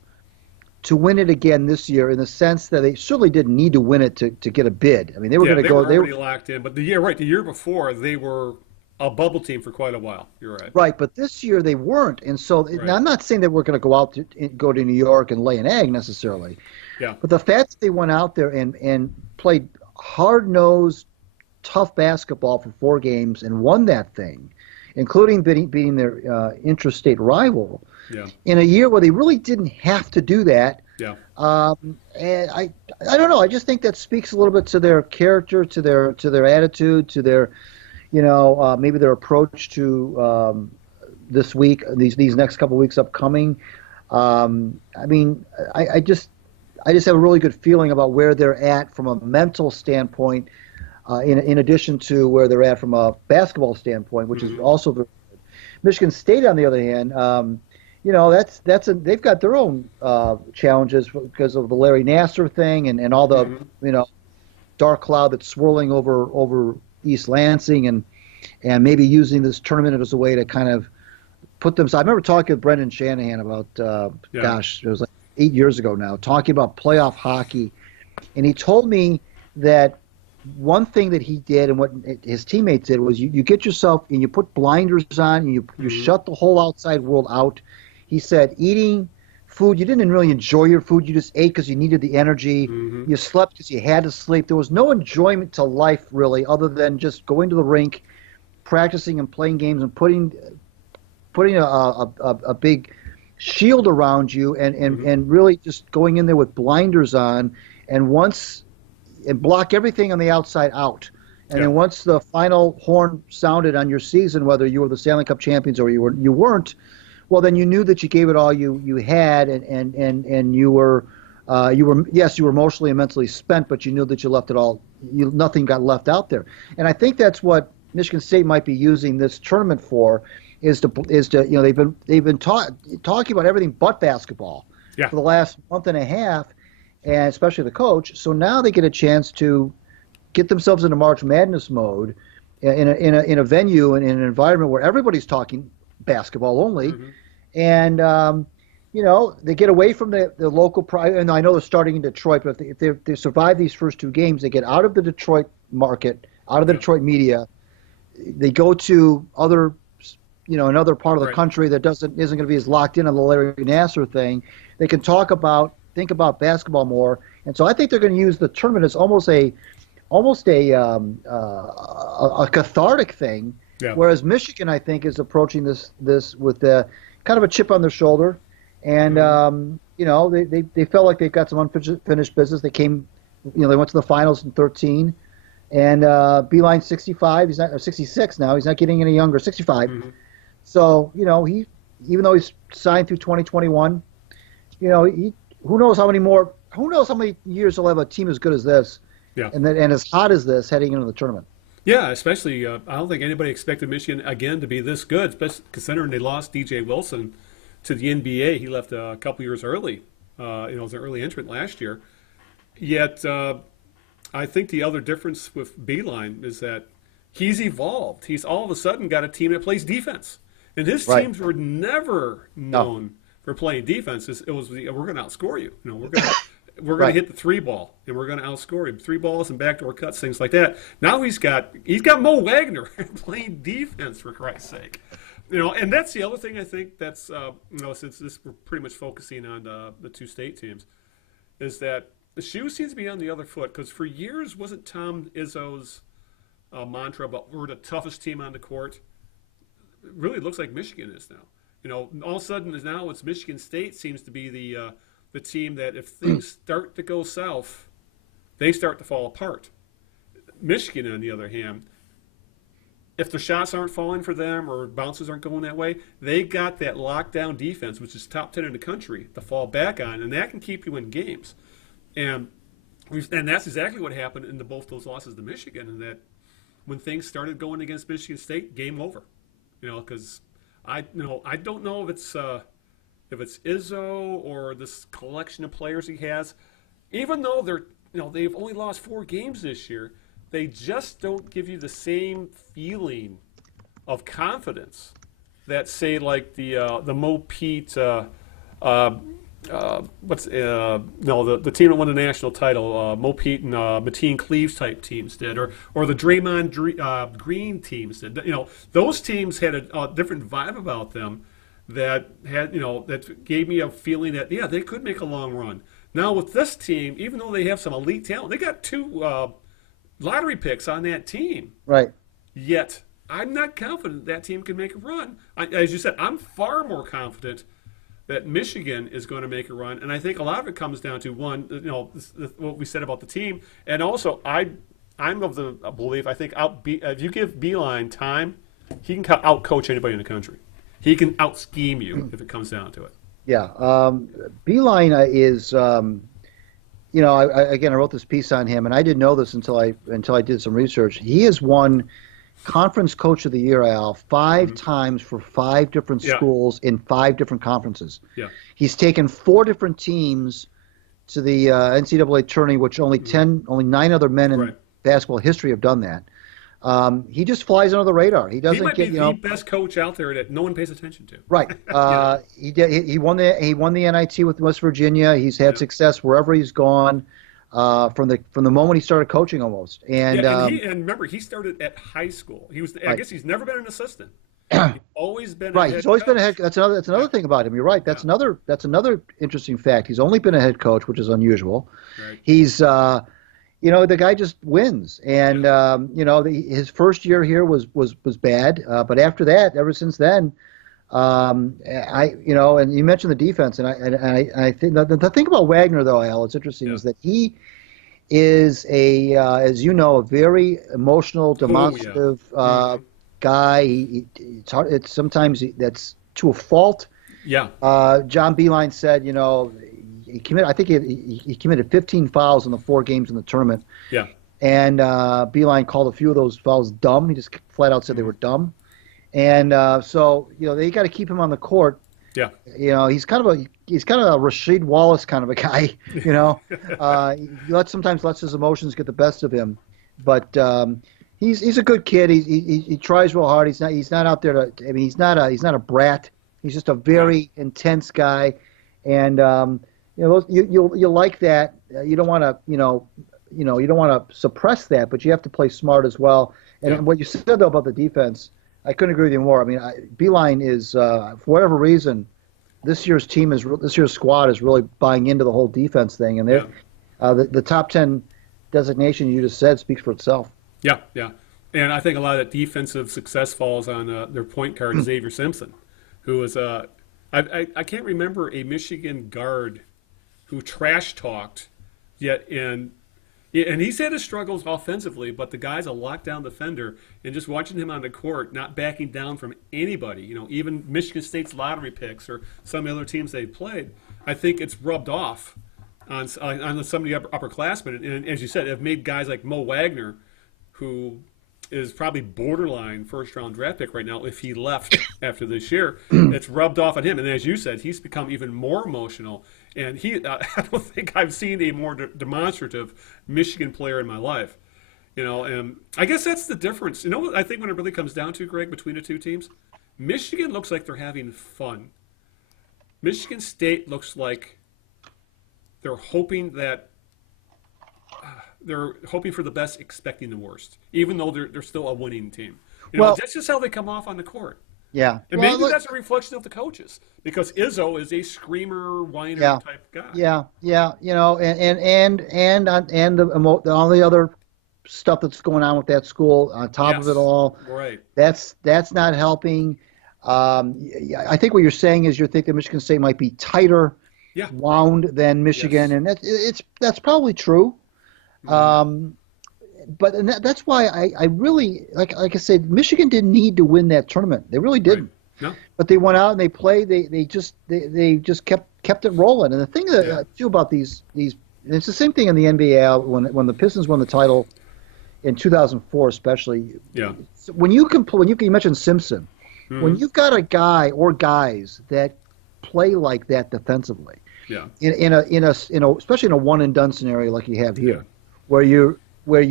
to win it again this year, in the sense that they certainly didn't need to win it to get a bid. I mean, they were going to go. They were already locked in. But the year before, they were a bubble team for quite a while. You're right. Right, but this year they weren't, and so now I'm not saying that we're going to go to New York and lay an egg necessarily. Yeah. But the fact that they went out there and played hard-nosed, tough basketball for 4 games and won that thing, including beating their intrastate rival. Yeah. In a year where they really didn't have to do that. Yeah. And I don't know. I just think that speaks a little bit to their character, to their attitude, to their, maybe their approach to this week, these next couple of weeks upcoming. I mean, I just have a really good feeling about where they're at from a mental standpoint, in addition to where they're at from a basketball standpoint, which is also very good. Michigan State, on the other hand. They've got their own challenges because of the Larry Nassar thing and all the dark cloud that's swirling over East Lansing and maybe using this tournament as a way to kind of put them. So I remember talking with Brendan Shanahan about it was like 8 years ago now, talking about playoff hockey, and he told me that one thing that he did and what his teammates did was you get yourself and you put blinders on and you shut the whole outside world out. He said eating food, you didn't really enjoy your food. You just ate because you needed the energy. You slept because you had to sleep. There was no enjoyment to life, really, other than just going to the rink, practicing and playing games and putting a big shield around you and really just going in there with blinders on and block everything on the outside out. And then once the final horn sounded on your season, whether you were the Stanley Cup champions or you weren't, well, then you knew that you gave it all you had, and you were emotionally and mentally spent, but you knew that you left it all. Nothing got left out there, and I think that's what Michigan State might be using this tournament for, is to they've been talking about everything but basketball for the last month and a half, and especially the coach. So now they get a chance to get themselves into March Madness mode in a venue and in an environment where everybody's talking basketball only, and they get away from the local pride. And I know they're starting in Detroit, but if they survive these first two games, they get out of the Detroit market, out of the Detroit media. They go to another part of the country that isn't going to be as locked in on the Larry Nassar thing. They can think about basketball more. And so I think they're going to use the tournament as almost a cathartic thing. Yeah. Whereas Michigan, I think, is approaching this with kind of a chip on their shoulder. And, they felt like they've got some unfinished business. They came, they went to the finals in 2013. And Beeline's 65. He's not 66 now. He's not getting any younger. 65. Mm-hmm. So, he, even though he's signed through 2021, who knows how many years he'll have a team as good as this. Yeah. And as hot as this heading into the tournament. Yeah, especially, I don't think anybody expected Michigan, again, to be this good, especially considering they lost DJ Wilson to the NBA. He left a couple years early. Was an early entrant last year. Yet, I think the other difference with Beeline is that he's evolved. He's all of a sudden got a team that plays defense. And his teams were never known for playing defense. It was, we're going to outscore you. We're going to hit the three ball, and we're going to outscore him. Three balls and backdoor cuts, things like that. Now he's got Mo Wagner playing defense, for Christ's sake. And that's the other thing I think that's since we're pretty much focusing on the two state teams, is that the shoe seems to be on the other foot, because for years wasn't Tom Izzo's mantra about we're the toughest team on the court. It really looks like Michigan is now. All of a sudden now it's Michigan State seems to be the team that if things start to go south, they start to fall apart. Michigan, on the other hand, if the shots aren't falling for them or bounces aren't going that way, they got that lockdown defense, which is top 10 in the country, to fall back on, and that can keep you in games. And that's exactly what happened in both those losses to Michigan, and that when things started going against Michigan State, game over. Because I don't know if it's Izzo or this collection of players he has. Even though they've only lost 4 games this year, they just don't give you the same feeling of confidence that, say, like the Mo Pete, the team that won the national title, Mo Pete and Mateen Cleaves type teams did, or the Draymond Green teams did. Those teams had a different vibe about them that had that gave me a feeling that they could make a long run. Now with this team, even though they have some elite talent, they got 2 lottery picks on that team. Right. Yet I'm not confident that team can make a run. As you said, I'm far more confident that Michigan is going to make a run, and I think a lot of it comes down to one, what we said about the team, and also I'm of the belief I think if you give Beeline time, he can out-coach anybody in the country. He can out-scheme you if it comes down to it. Yeah, Beeline is. I wrote this piece on him, and I didn't know this until I did some research. He has won Conference Coach of the Year, Al, 5 times for 5 different schools in 5 different conferences. Yeah. He's taken 4 different teams to the NCAA tourney, which only 9 other men in basketball history have done that. He just flies under the radar. He doesn't might be the best coach out there that no one pays attention to. Right. He won the NIT with West Virginia. He's had success wherever he's gone. From the moment he started coaching, almost. And remember, he started at high school. He was. I guess he's never been an assistant. He's always been a head He's always coach. been a head. That's another thing about him. You're right. That's another interesting fact. He's only been a head coach, which is unusual. Right. He's the guy just wins, and his first year here was bad, but after that, ever since then. And you mentioned the defense, and I think the thing about Wagner, though, Al, it's interesting, is that he is as a very emotional, demonstrative guy. It's hard. It's sometimes that's to a fault. Yeah. John Beeline said, he committed. I think he committed 15 fouls in the 4 games in the tournament. Yeah. And Beeline called a few of those fouls dumb. He just flat out said they were dumb. And so they got to keep him on the court. Yeah. He's kind of a Rasheed Wallace kind of a guy. He sometimes lets his emotions get the best of him, but he's a good kid. He tries real hard. He's not out there to. I mean, he's not a brat. He's just a very intense guy, and you like that. You don't want to you don't want to suppress that, but you have to play smart as well. And what you said though about the defense, I couldn't agree with you more. I mean, Beeline is for whatever reason, this year's squad is really buying into the whole defense thing, and the top 10 designation you just said speaks for itself. Yeah, yeah. And I think a lot of that defensive success falls on their point guard, Xavier Simpson, who was I can't remember a Michigan guard who trash talked yet and he's had his struggles offensively, but the guy's a lockdown defender, and just watching him on the court, not backing down from anybody, even Michigan State's lottery picks or some other teams they've played, I think it's rubbed off on some of the upperclassmen. And as you said, have made guys like Mo Wagner, who is probably borderline first-round draft pick right now if he left after this year. It's rubbed off on him. And as you said, he's become even more emotional. And I don't think I've seen a more demonstrative Michigan player in my life. And I guess that's the difference. What I think when it really comes down to, Greg, between the two teams? Michigan looks like they're having fun. Michigan State looks like they're hoping that they're hoping for the best, expecting the worst, even though they're still a winning team. That's just how they come off on the court. Yeah, and maybe that's a reflection of the coaches, because Izzo is a screamer, whiner type guy. Yeah. And all the other stuff that's going on with that school on top of it all. Right. That's not helping. I think what you're saying is you think that Michigan State might be tighter wound than Michigan, and that's probably true. But that's why I really like I said, Michigan didn't need to win that tournament. They really didn't. Right. No. But they went out and they played. They just kept it rolling. And the thing that I feel about these, it's the same thing in the NBA when the Pistons won the title in 2004, especially. Yeah. When you mentioned Simpson, when you've got a guy or guys that play like that defensively, especially in a one and done scenario like you have here, where you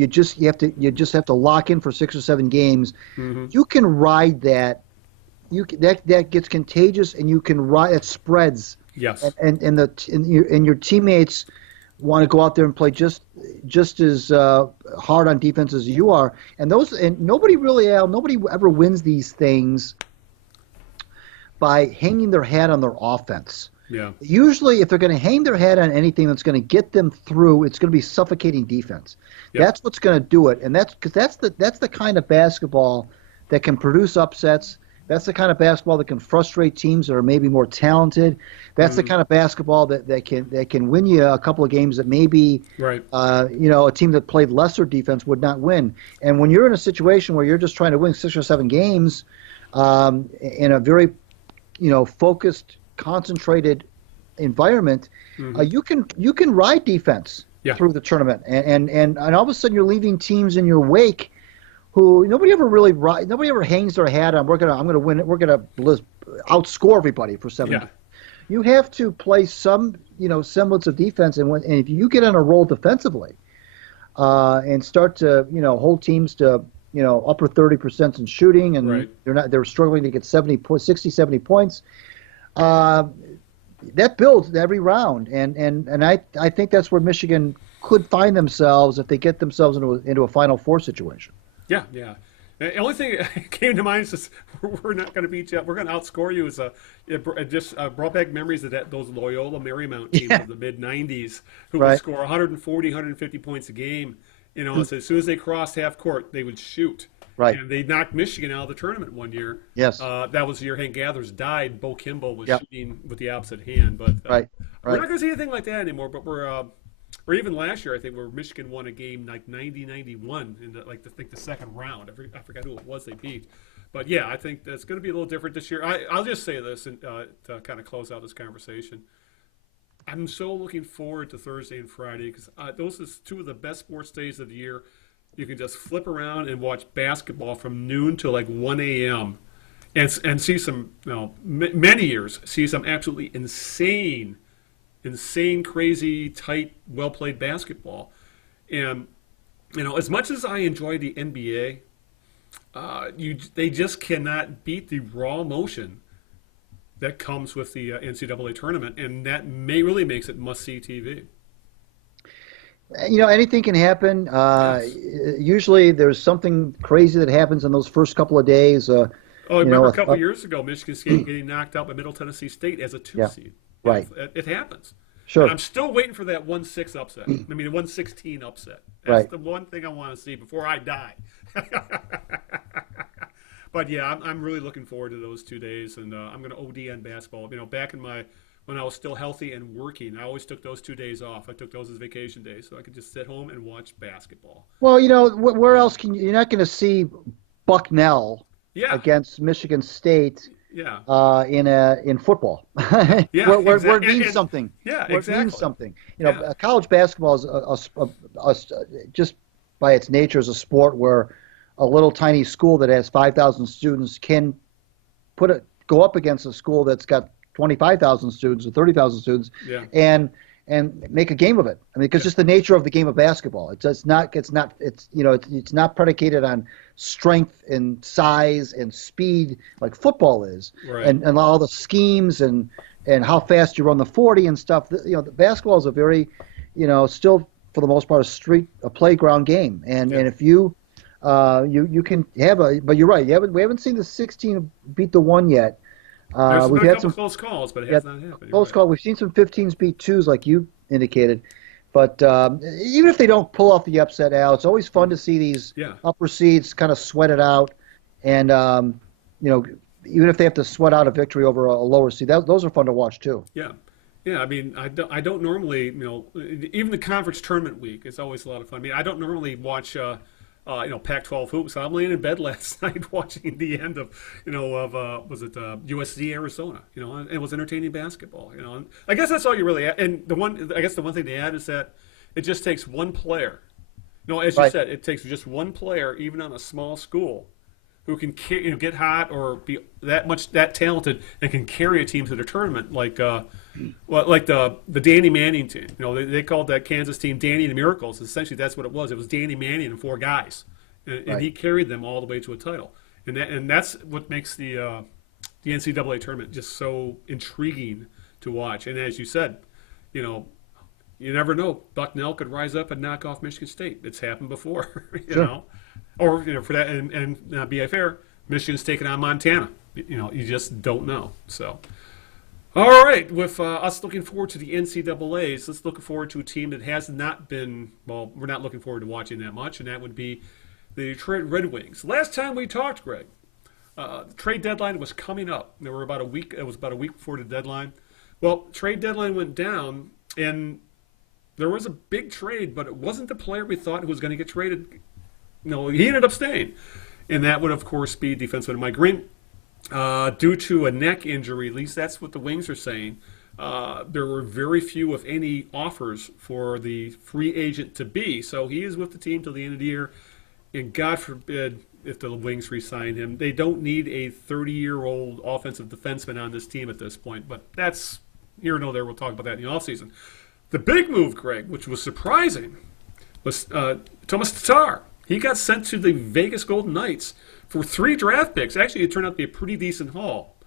just have to lock in for 6 or 7 games. You can ride that. That gets contagious, and you can ride. It spreads. Yes. And your teammates want to go out there and play just as hard on defense as you are. And nobody ever wins these things by hanging their hat on their offense. Yeah. Usually, if they're going to hang their hat on anything that's going to get them through, it's going to be suffocating defense. Yep. That's what's going to do it, and that's the kind of basketball that can produce upsets. That's the kind of basketball that can frustrate teams that are maybe more talented. That's the kind of basketball that can win you a couple of games that maybe a team that played lesser defense would not win. And when you're in a situation where you're just trying to win 6 or 7 games in a very focused, concentrated environment, you can ride defense through the tournament, and all of a sudden you're leaving teams in your wake who nobody ever hangs their hat on. I'm gonna win it. We're gonna outscore everybody for 7. Yeah. You have to play some semblance of defense, and if you get on a roll defensively, and start to hold teams to upper 30% in shooting, and they're struggling to get 60, 70 points. That builds every round, and I think that's where Michigan could find themselves if they get themselves into a Final Four situation. Yeah, yeah. The only thing that came to mind is just, we're not going to beat you. We're going to outscore you. It just brought back memories of those Loyola Marymount teams of the mid '90s who would score 140, 150 points a game. So as soon as they crossed half court, they would shoot. Right. And they knocked Michigan out of the tournament one year. Yes. That was the year Hank Gathers died. Bo Kimball was shooting with the opposite hand. But we're not going to see anything like that anymore. But or even last year, I think, where Michigan won a game like 90-91 in the second round. I forgot who it was they beat. But yeah, I think that's going to be a little different this year. I'll just say this to kind of close out this conversation. I'm so looking forward to Thursday and Friday because those are 2 of the best sports days of the year. You can just flip around and watch basketball from noon to 1 a.m. and see some, many years, see some absolutely insane, crazy, tight, well-played basketball. And, as much as I enjoy the NBA, they just cannot beat the raw emotion that comes with the NCAA tournament, and that really makes it must-see TV. Anything can happen. Yes. Usually there's something crazy that happens in those first couple of days. Oh, I remember a couple of years ago, Michigan State getting knocked out by Middle Tennessee State as a 2 Yeah, seed. right. It happens. Sure. And I'm still waiting for that 1-6 upset. 1-16 upset. That's Right. the one thing I want to see before I die. But yeah, I'm really looking forward to those 2 days, and I'm going to OD on basketball. Back when I was still healthy and working, I always took those 2 days off. I took those as vacation days, so I could just sit home and watch basketball. Well, where else you're not going to see Bucknell Yeah. against Michigan State Yeah. in football. Yeah, where exactly. it means something. Yeah, Where exactly. it means something. Yeah. College basketball is just by its nature is a sport where a little tiny school that has 5,000 students can go up against a school that's got 25,000 students or 30,000 students, Yeah. and make a game of it. I mean, because just the nature of the game of basketball, it's not predicated on strength and size and speed like football is, Right. and all the schemes and how fast you run the 40 and stuff. The basketball is a very, still for the most part a playground game, and if you can have but you're right, we haven't seen the 16 beat the 1 yet. There's We've been a had couple some close calls, but it has not happened. You're close right. call. We've seen some 15s beat 2s, like you indicated. But even if they don't pull off the upset, Al, it's always fun to see these Yeah. upper seeds kind of sweat it out. And, even if they have to sweat out a victory over a lower seed, those are fun to watch, too. Yeah. Yeah, I don't normally, even the conference tournament week, it's always a lot of fun. I don't normally watch, Pac-12 hoops. I'm laying in bed last night watching the end of, was it USC Arizona? It was entertaining basketball. And I guess that's all you really. And the one thing to add is that it just takes one player. As you Right. said, it takes just one player, even on a small school, who can get hot or be that talented and can carry a team to the tournament, like the Danny Manning team. They called that Kansas team Danny the Miracles. Essentially, that's what it was. It was Danny Manning and 4 guys, and Right. he carried them all the way to a title. And that's what makes the NCAA tournament just so intriguing to watch. And as you said, you never know. Bucknell could rise up and knock off Michigan State. It's happened before, Sure. Or for that, and be fair, Michigan's taking on Montana. You just don't know. So, all right, with us looking forward to the NCAA's, let's look forward to a team that has not been. Well, we're not looking forward to watching that much, and that would be the Detroit Red Wings. Last time we talked, Greg, the trade deadline was coming up. There were about a week. It was about a week before the deadline. Well, trade deadline went down, and there was a big trade, but it wasn't the player we thought who was going to get traded. No, he ended up staying. And that would, of course, be defenseman Mike Green. Due to a neck injury, at least that's what the Wings are saying, there were very few, if any, offers for the free agent to be. So he is with the team till the end of the year. And God forbid if the Wings re-sign him. They don't need a 30-year-old offensive defenseman on this team at this point. But that's here nor there. We'll talk about that in the offseason. The big move, Greg, which was surprising, was Thomas Tatar. He got sent to the Vegas Golden Knights for 3 draft picks. Actually, it turned out to be a pretty decent haul.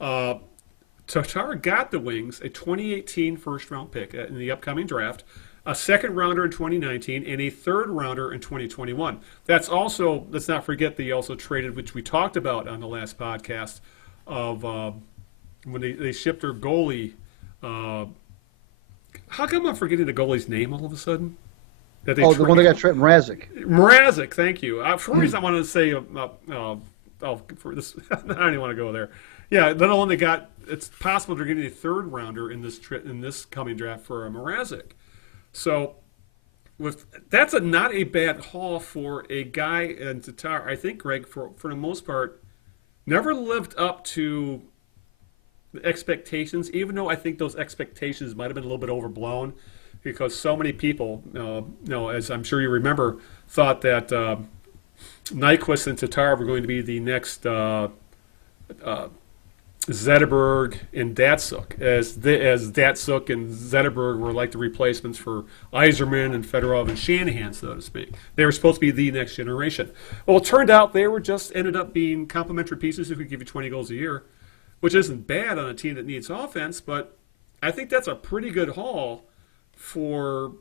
Tatar got the Wings a 2018 first-round pick in the upcoming draft, a second-rounder in 2019, and a third-rounder in 2021. That's also, let's not forget, they also traded, which we talked about on the last podcast, of when they shipped their goalie. How come I'm forgetting the goalie's name all of a sudden? The one that got traded, Mrazek, thank you. For some reason, I wanted to say, for this, I don't even want to go there. Yeah, let alone it's possible they're getting a third rounder in this coming draft for Mrazek. So, that's not a bad haul for a guy in Tatar. I think, Greg, for the most part, never lived up to the expectations, even though I think those expectations might have been a little bit overblown. Because so many people, as I'm sure you remember, thought that Nyquist and Tatar were going to be the next Zetterberg and Datsuk, as Datsuk and Zetterberg were like the replacements for Yzerman and Fedorov and Shanahan, so to speak. They were supposed to be the next generation. Well, it turned out they ended up being complementary pieces who could give you 20 goals a year. which isn't bad on a team that needs offense, but I think that's a pretty good haul for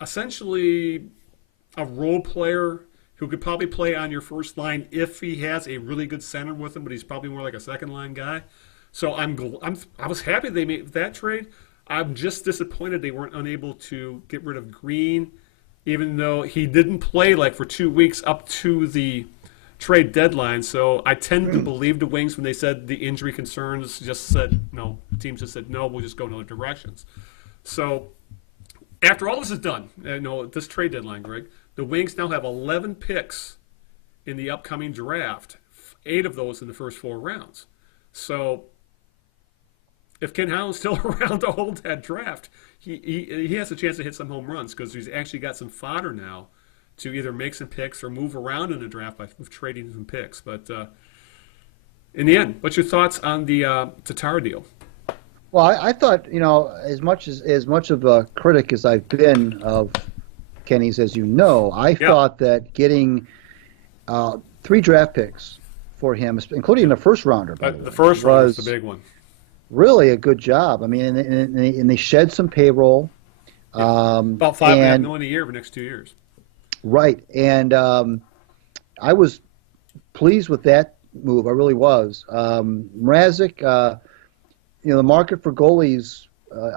essentially a role player who could probably play on your first line if he has a really good center with him, but he's probably more like a second line guy. So I was happy they made that trade. I'm just disappointed they weren't unable to get rid of Green, even though he didn't play like for 2 weeks up to the trade deadline. So I tend to believe the Wings when they said the injury concerns just said no. The teams just said no, we'll just go in other directions. So after all this is done, this trade deadline, Greg, the Wings now have 11 picks in the upcoming draft, 8 of those in the first 4 rounds. So if Ken Howland's still around to hold that draft, he has a chance to hit some home runs because he's actually got some fodder now to either make some picks or move around in the draft by trading some picks. But in the end, what's your thoughts on the Tatar deal? Well, I thought, as much of a critic as I've been of Kenny's, as you know, I thought that getting 3 draft picks for him, including the first rounder, the first round was the big one. Really a good job. I mean, and they shed some payroll. About $5.5 million a year for the next 2 years. Right, and I was pleased with that move. I really was. Mrazek, the market for goalies,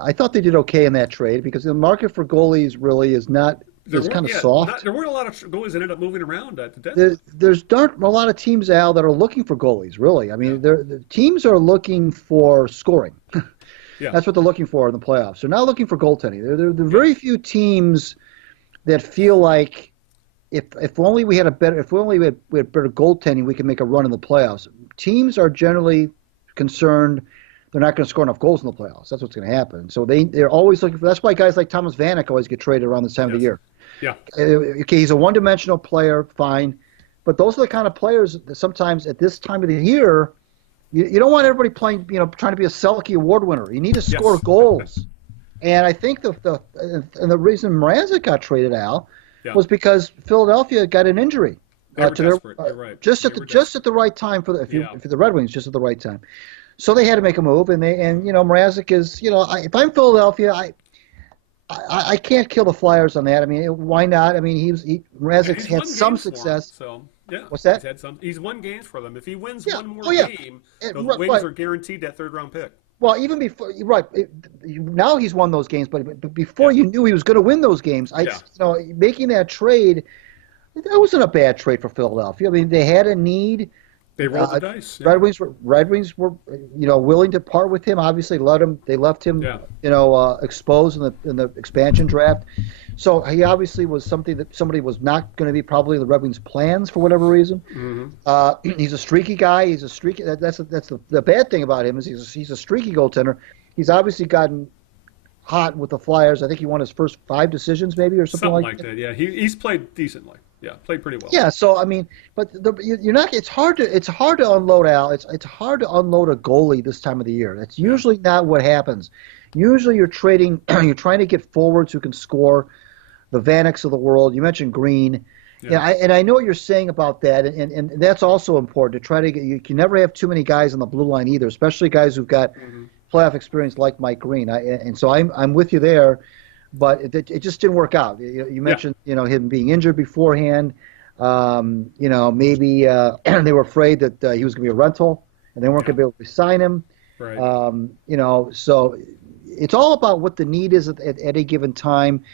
I thought they did okay in that trade because the market for goalies really is not. It's kind of soft. There weren't a lot of goalies that ended up moving around at the deadline. There's not a lot of teams, Al, that are looking for goalies, really. I mean, the teams are looking for scoring. That's what they're looking for in the playoffs. They're not looking for goaltending. There are very few teams that feel like if only we had better goaltending, we could make a run in the playoffs. Teams are generally concerned they're not going to score enough goals in the playoffs. That's what's going to happen. So they're always looking for. That's why guys like Thomas Vanek always get traded around this time of the year. Yeah. Okay, he's a one-dimensional player, fine, but those are the kind of players that sometimes at this time of the year, you don't want everybody playing, trying to be a Selke Award winner. You need to score goals. And I think the reason Mrazek got traded out was because Philadelphia got an injury to their just at the right time for the Red Wings, just at the right time. So they had to make a move, and Mrazek is if I'm Philadelphia, I can't kill the Flyers on that. I mean, why not? I mean, Mrazek's had some success. So yeah, what's that? He's won games for them. If he wins one more game, the Wings are guaranteed that 3rd-round pick. Well, even before, now he's won those games, but before you knew he was going to win those games, making that trade, that wasn't a bad trade for Philadelphia. I mean, they had a need. They rolled the dice. Red Wings were willing to part with him. Obviously, they left him exposed in the expansion draft. So he obviously was something that somebody was not going to be probably the Red Wings' plans for whatever reason. Mm-hmm. He's a streaky guy. He's a streaky. That's the bad thing about him is he's a streaky goaltender. He's obviously gotten hot with the Flyers. I think he won his first 5 decisions, maybe, or something like that. Yeah, he's played decently. Yeah, played pretty well. Yeah, so I mean, but you're not. It's hard to unload Al. It's hard to unload a goalie this time of the year. That's usually not what happens. Usually you're trading. You're trying to get forwards who can score. The Vaneks of the world. You mentioned Green. Yeah, I know what you're saying about that, and that's also important to try to get. You can never have too many guys on the blue line either, especially guys who've got playoff experience like Mike Green. And so I'm with you there. But it just didn't work out. You mentioned, him being injured beforehand. Maybe they were afraid that he was going to be a rental, and they weren't going to be able to sign him. Right. So it's all about what the need is at any given time.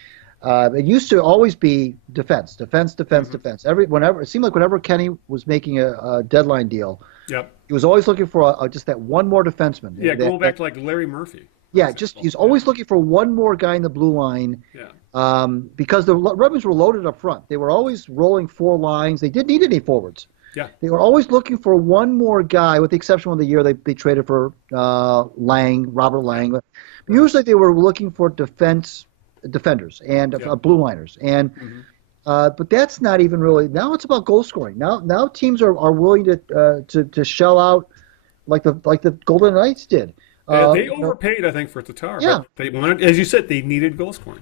It used to always be defense. Whenever it seemed like whenever Kenny was making a deadline deal, he was always looking for just that one more defenseman. Yeah, going back to like Larry Murphy. Yeah, he's always looking for one more guy in the blue line. Yeah. Because the Red Wings were loaded up front. They were always rolling 4 lines. They didn't need any forwards. Yeah. They were always looking for one more guy, with the exception of the year they traded for Robert Lang. But usually they were looking for defenders and blue liners. And but that's not even really. Now it's about goal scoring. Now teams are willing to shell out like the Golden Knights did. They overpaid, I think, for Tatar. Yeah. But they wanted, as you said, they needed goal scoring.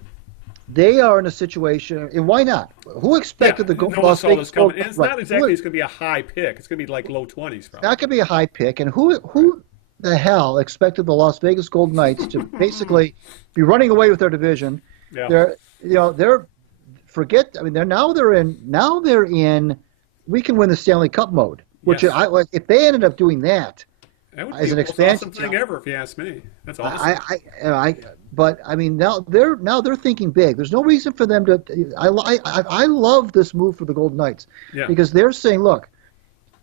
They are in a situation, and why not? Who expected the goal? No one saw this coming. And it's not exactly it's going to be a high pick. It's going to be like low 20s, probably. That could be a high pick. And who the hell expected the Las Vegas Golden Knights to basically be running away with their division? Yeah. They're forget. I mean, they're in we can win the Stanley Cup mode. Which Yes. if they ended up doing that That would be as the an most expansion awesome thing team, ever, if you ask me. That's awesome. but I mean now they're thinking big. There's no reason for them to. I love this move for the Golden Knights Yeah. because they're saying, look,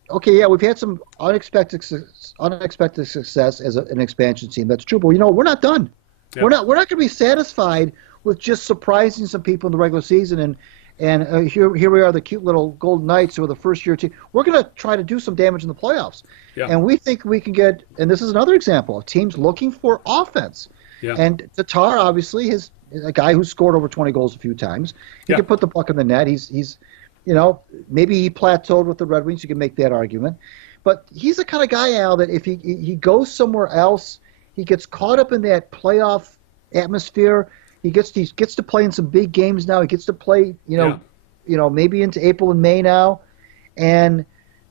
okay, yeah, we've had some unexpected success as an expansion team. That's true, but we're not done. Yeah. We're not going to be satisfied with just surprising some people in the regular season and here we are, the cute little Golden Knights who are the first year team. We're going to try to do some damage in the playoffs, Yeah. and we think we can get. And this is another example of teams looking for offense. Yeah. And Tatar obviously is a guy who's scored over 20 goals a few times. He Yeah. can put the puck in the net. He's maybe he plateaued with the Red Wings. You can make that argument. But he's the kind of guy, Al, that if he goes somewhere else, he gets caught up in that playoff atmosphere. He gets to play in some big games now. He gets to play, maybe into April and May now. And,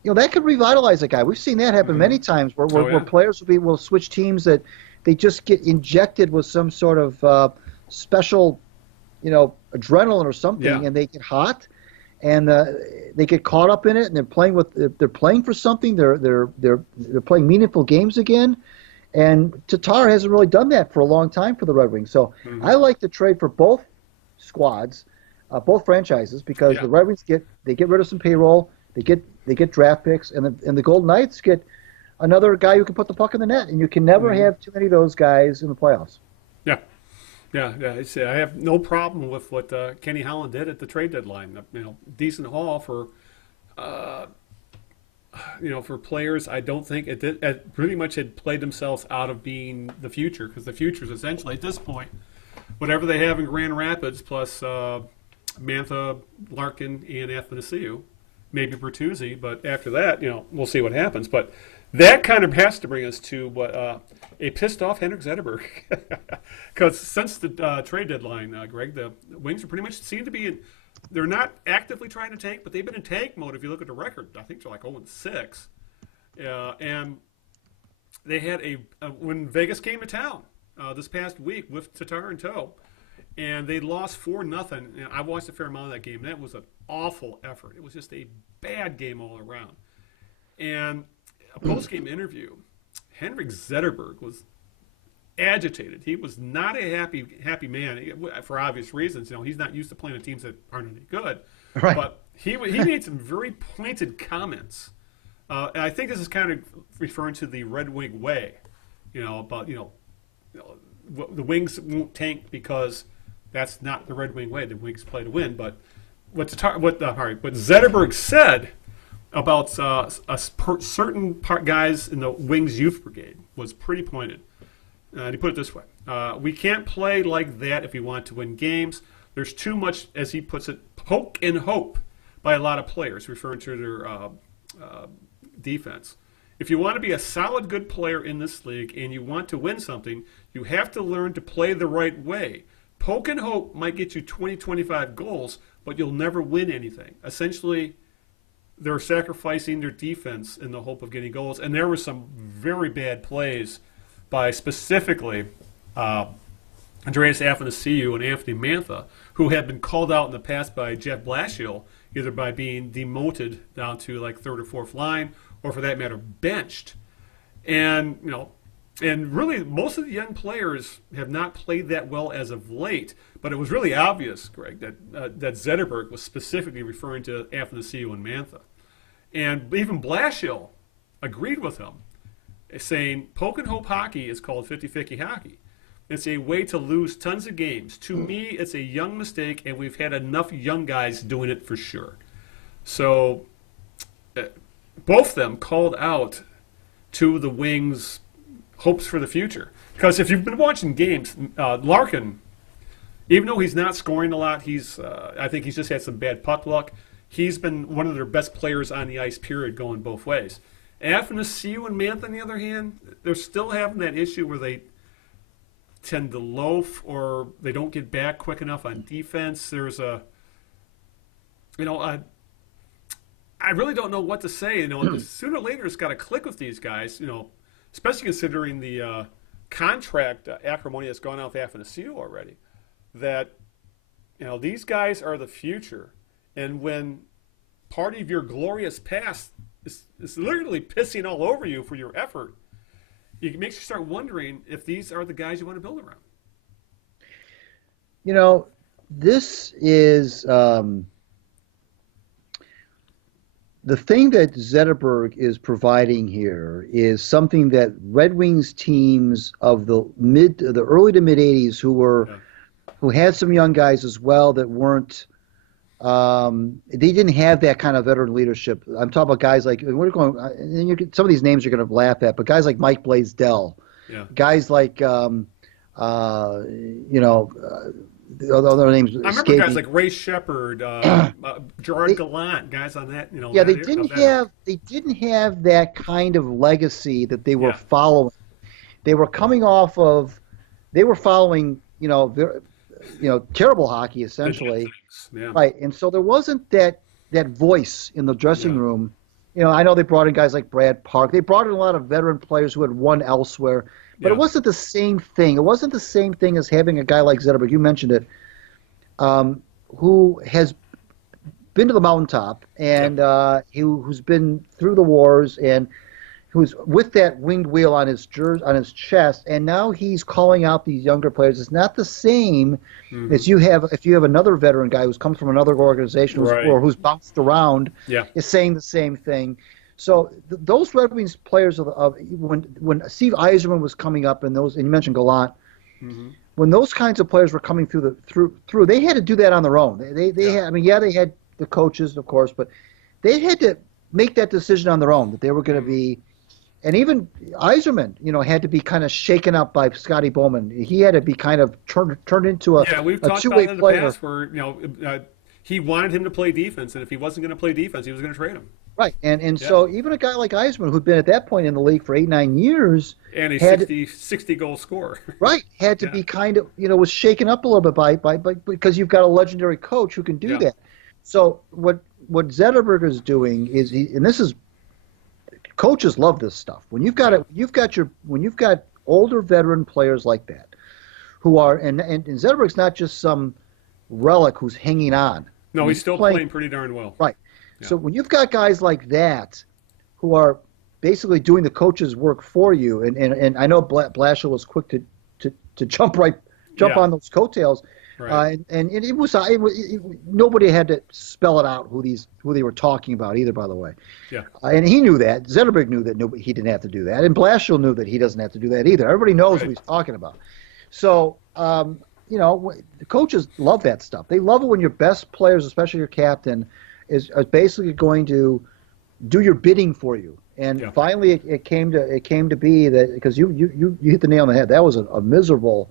that could revitalize a guy. We've seen that happen many times where players will switch teams that they just get injected with some sort of special, adrenaline or something, and they get hot. And they get caught up in it, and they're playing for something. They're playing meaningful games again, and Tatar hasn't really done that for a long time for the Red Wings. So I like the trade for both squads, both franchises, because the Red Wings get rid of some payroll, they get draft picks, and the Golden Knights get another guy who can put the puck in the net, and you can never have too many of those guys in the playoffs. Yeah. Yeah, I have no problem with what Kenny Holland did at the trade deadline. Decent haul for, for players. I don't think it pretty much had played themselves out of being the future, because the future is essentially at this point whatever they have in Grand Rapids plus Mantha, Larkin, and Athanasiou, maybe Bertuzzi. But after that, we'll see what happens. But that kind of has to bring us to what a pissed-off Henrik Zetterberg. Because since the trade deadline, Greg, the Wings are pretty much seem to be they're not actively trying to tank, but they've been in tank mode. If you look at the record, I think they're like 0-6. And they had when Vegas came to town this past week with Tatar in tow, and they lost 4-0. I watched a fair amount of that game. That was an awful effort. It was just a bad game all around. And a post-game interview, Henrik Zetterberg was agitated. He was not a happy man for obvious reasons. He's not used to playing on teams that aren't any good. Right. But he made some very pointed comments. And I think this is kind of referring to the Red Wing way, about the Wings won't tank because that's not the Red Wing way. The Wings play to win. But what Zetterberg said about certain guys in the Wings youth brigade was pretty pointed. And he put it this way. We can't play like that if we want to win games. There's too much, as he puts it, poke and hope by a lot of players, referring to their defense. If you want to be a solid, good player in this league and you want to win something, you have to learn to play the right way. Poke and hope might get you 20, 25 goals, but you'll never win anything. Essentially, they're sacrificing their defense in the hope of getting goals. And there were some very bad plays by specifically Andreas Athanasiou and Anthony Mantha, who had been called out in the past by Jeff Blashill, either by being demoted down to like third or fourth line, or for that matter, benched. And and really most of the young players have not played that well as of late. But it was really obvious, Greg, that Zetterberg was specifically referring to Athanasiou and Mantha. And even Blashill agreed with him, saying poke and hope hockey is called 50-50 hockey. It's a way to lose tons of games. To me, it's a young mistake, and we've had enough young guys doing it for sure. So both of them called out to the Wings' hopes for the future. Because if you've been watching games, Larkin, even though he's not scoring a lot, I think he's just had some bad puck luck. He's been one of their best players on the ice, period, going both ways. Athanasiou and Mantha, on the other hand, they're still having that issue where they tend to loaf or they don't get back quick enough on defense. There's I really don't know what to say. Sooner or later it's got to click with these guys. especially considering the contract acrimony that's gone out with Athanasiou already. That these guys are the future, and when part of your glorious past is literally pissing all over you for your effort, it makes you start wondering if these are the guys you want to build around. This is the thing that Zetterberg is providing here is something that Red Wings teams of the early to mid '80s who had some young guys as well that weren't. They didn't have that kind of veteran leadership. I'm talking about guys like some of these names you're going to laugh at, but guys like Mike Blaisdell, guys like the other names. I remember guys like Ray Shepard, Gerard Gallant, guys on that. Yeah, they didn't have that kind of legacy that they were following. They were coming off of, they were following, terrible hockey essentially, right? And so there wasn't that voice in the dressing room. I know they brought in guys like Brad Park. They brought in a lot of veteran players who had won elsewhere. But it wasn't the same thing. It wasn't the same thing as having a guy like Zetterberg, you mentioned it, who has been to the mountaintop and who's been through the wars and who's with that winged wheel on his chest, and now he's calling out these younger players. It's not the same as if you have another veteran guy who's come from another organization or who's bounced around, is saying the same thing. So those Red Wings players when Steve Yzerman was coming up and you mentioned Gallant, when those kinds of players were coming through, they had to do that on their own. They had the coaches, of course, but they had to make that decision on their own that they were going to be. And even Yzerman, had to be kind of shaken up by Scotty Bowman. He had to be kind of turned into a we've talked about it in the past where he wanted him to play defense, and if he wasn't going to play defense, he was going to trade him. Right, and so even a guy like Yzerman, who'd been at that point in the league for 8-9 years, and a 60 goal scorer, right, had to be kind of was shaken up a little bit by because you've got a legendary coach who can do that. So what Zetterberg is doing is and this is coaches love this stuff. When you've got older veteran players like that, who are and Zetterberg's not just some relic who's hanging on. No, he's still playing pretty darn well. Right. Yeah. So when you've got guys like that who are basically doing the coach's work for you, and I know Blashill was quick to jump on those coattails. Right. And it was nobody had to spell it out who they were talking about either, by the way. Yeah. And he knew that. Zetterberg knew that he didn't have to do that, and Blashill knew that he doesn't have to do that either. Everybody knows what he's talking about. So the coaches love that stuff. They love it when your best players, especially your captain, is basically going to do your bidding for you. And finally, it came to be that because you hit the nail on the head. That was a miserable.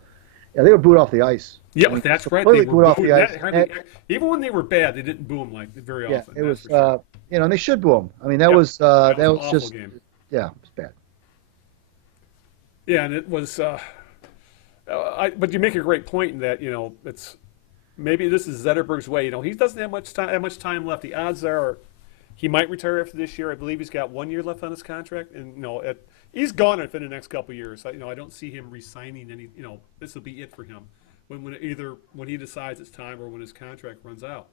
Yeah, they were booed off the ice. Yeah, that's right. They were booed off the ice. Even when they were bad, they didn't boo them very often. Yeah, it was and they should boo them. I mean, that was just game. Yeah, it was bad. Yeah, and it was. But you make a great point in that it's maybe this is Zetterberg's way. He doesn't have much time left. The odds are he might retire after this year. I believe he's got 1 year left on his contract, and he's gone within the next couple of years. I don't see him re-signing any. This will be it for him when he decides it's time or when his contract runs out.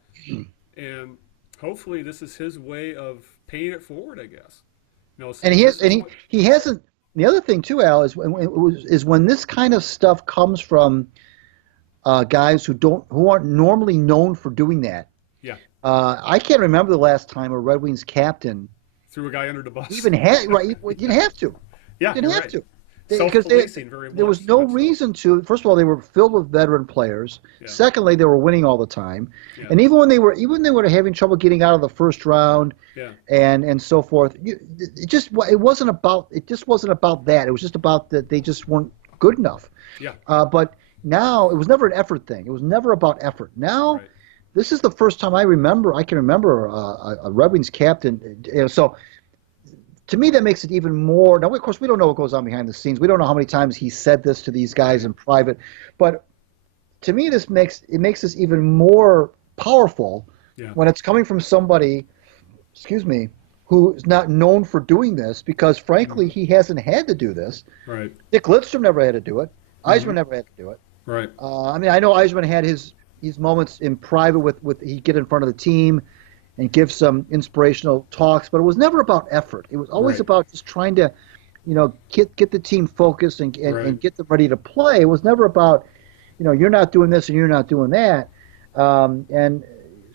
And hopefully, this is his way of paying it forward, I guess. And he hasn't. The other thing too, Al, is when this kind of stuff comes from guys who aren't normally known for doing that. Yeah. I can't remember the last time a Red Wings captain threw a guy under the bus. Even you didn't have to. Yeah, you didn't have to. Because there was no reason to. First of all, they were filled with veteran players. Yeah. Secondly, they were winning all the time, and even when they were having trouble getting out of the first round, and so forth. It wasn't about that. It was just about that they just weren't good enough. Yeah. But now it was never an effort thing. It was never about effort. Now, this is the first time I can remember a Red Wings captain. So. To me, that makes it even more. Now, of course, we don't know what goes on behind the scenes. We don't know how many times he said this to these guys in private. But to me, it makes this even more powerful when it's coming from somebody, who's not known for doing this because, frankly, he hasn't had to do this. Right. Dick Lidstrom never had to do it. Eisman never had to do it. Right. I mean, I know Eisman had his moments in private with he'd get in front of the team and give some inspirational talks, but it was never about effort. It was always about just trying to, get the team focused and get them ready to play. It was never about, you're not doing this and you're not doing that. And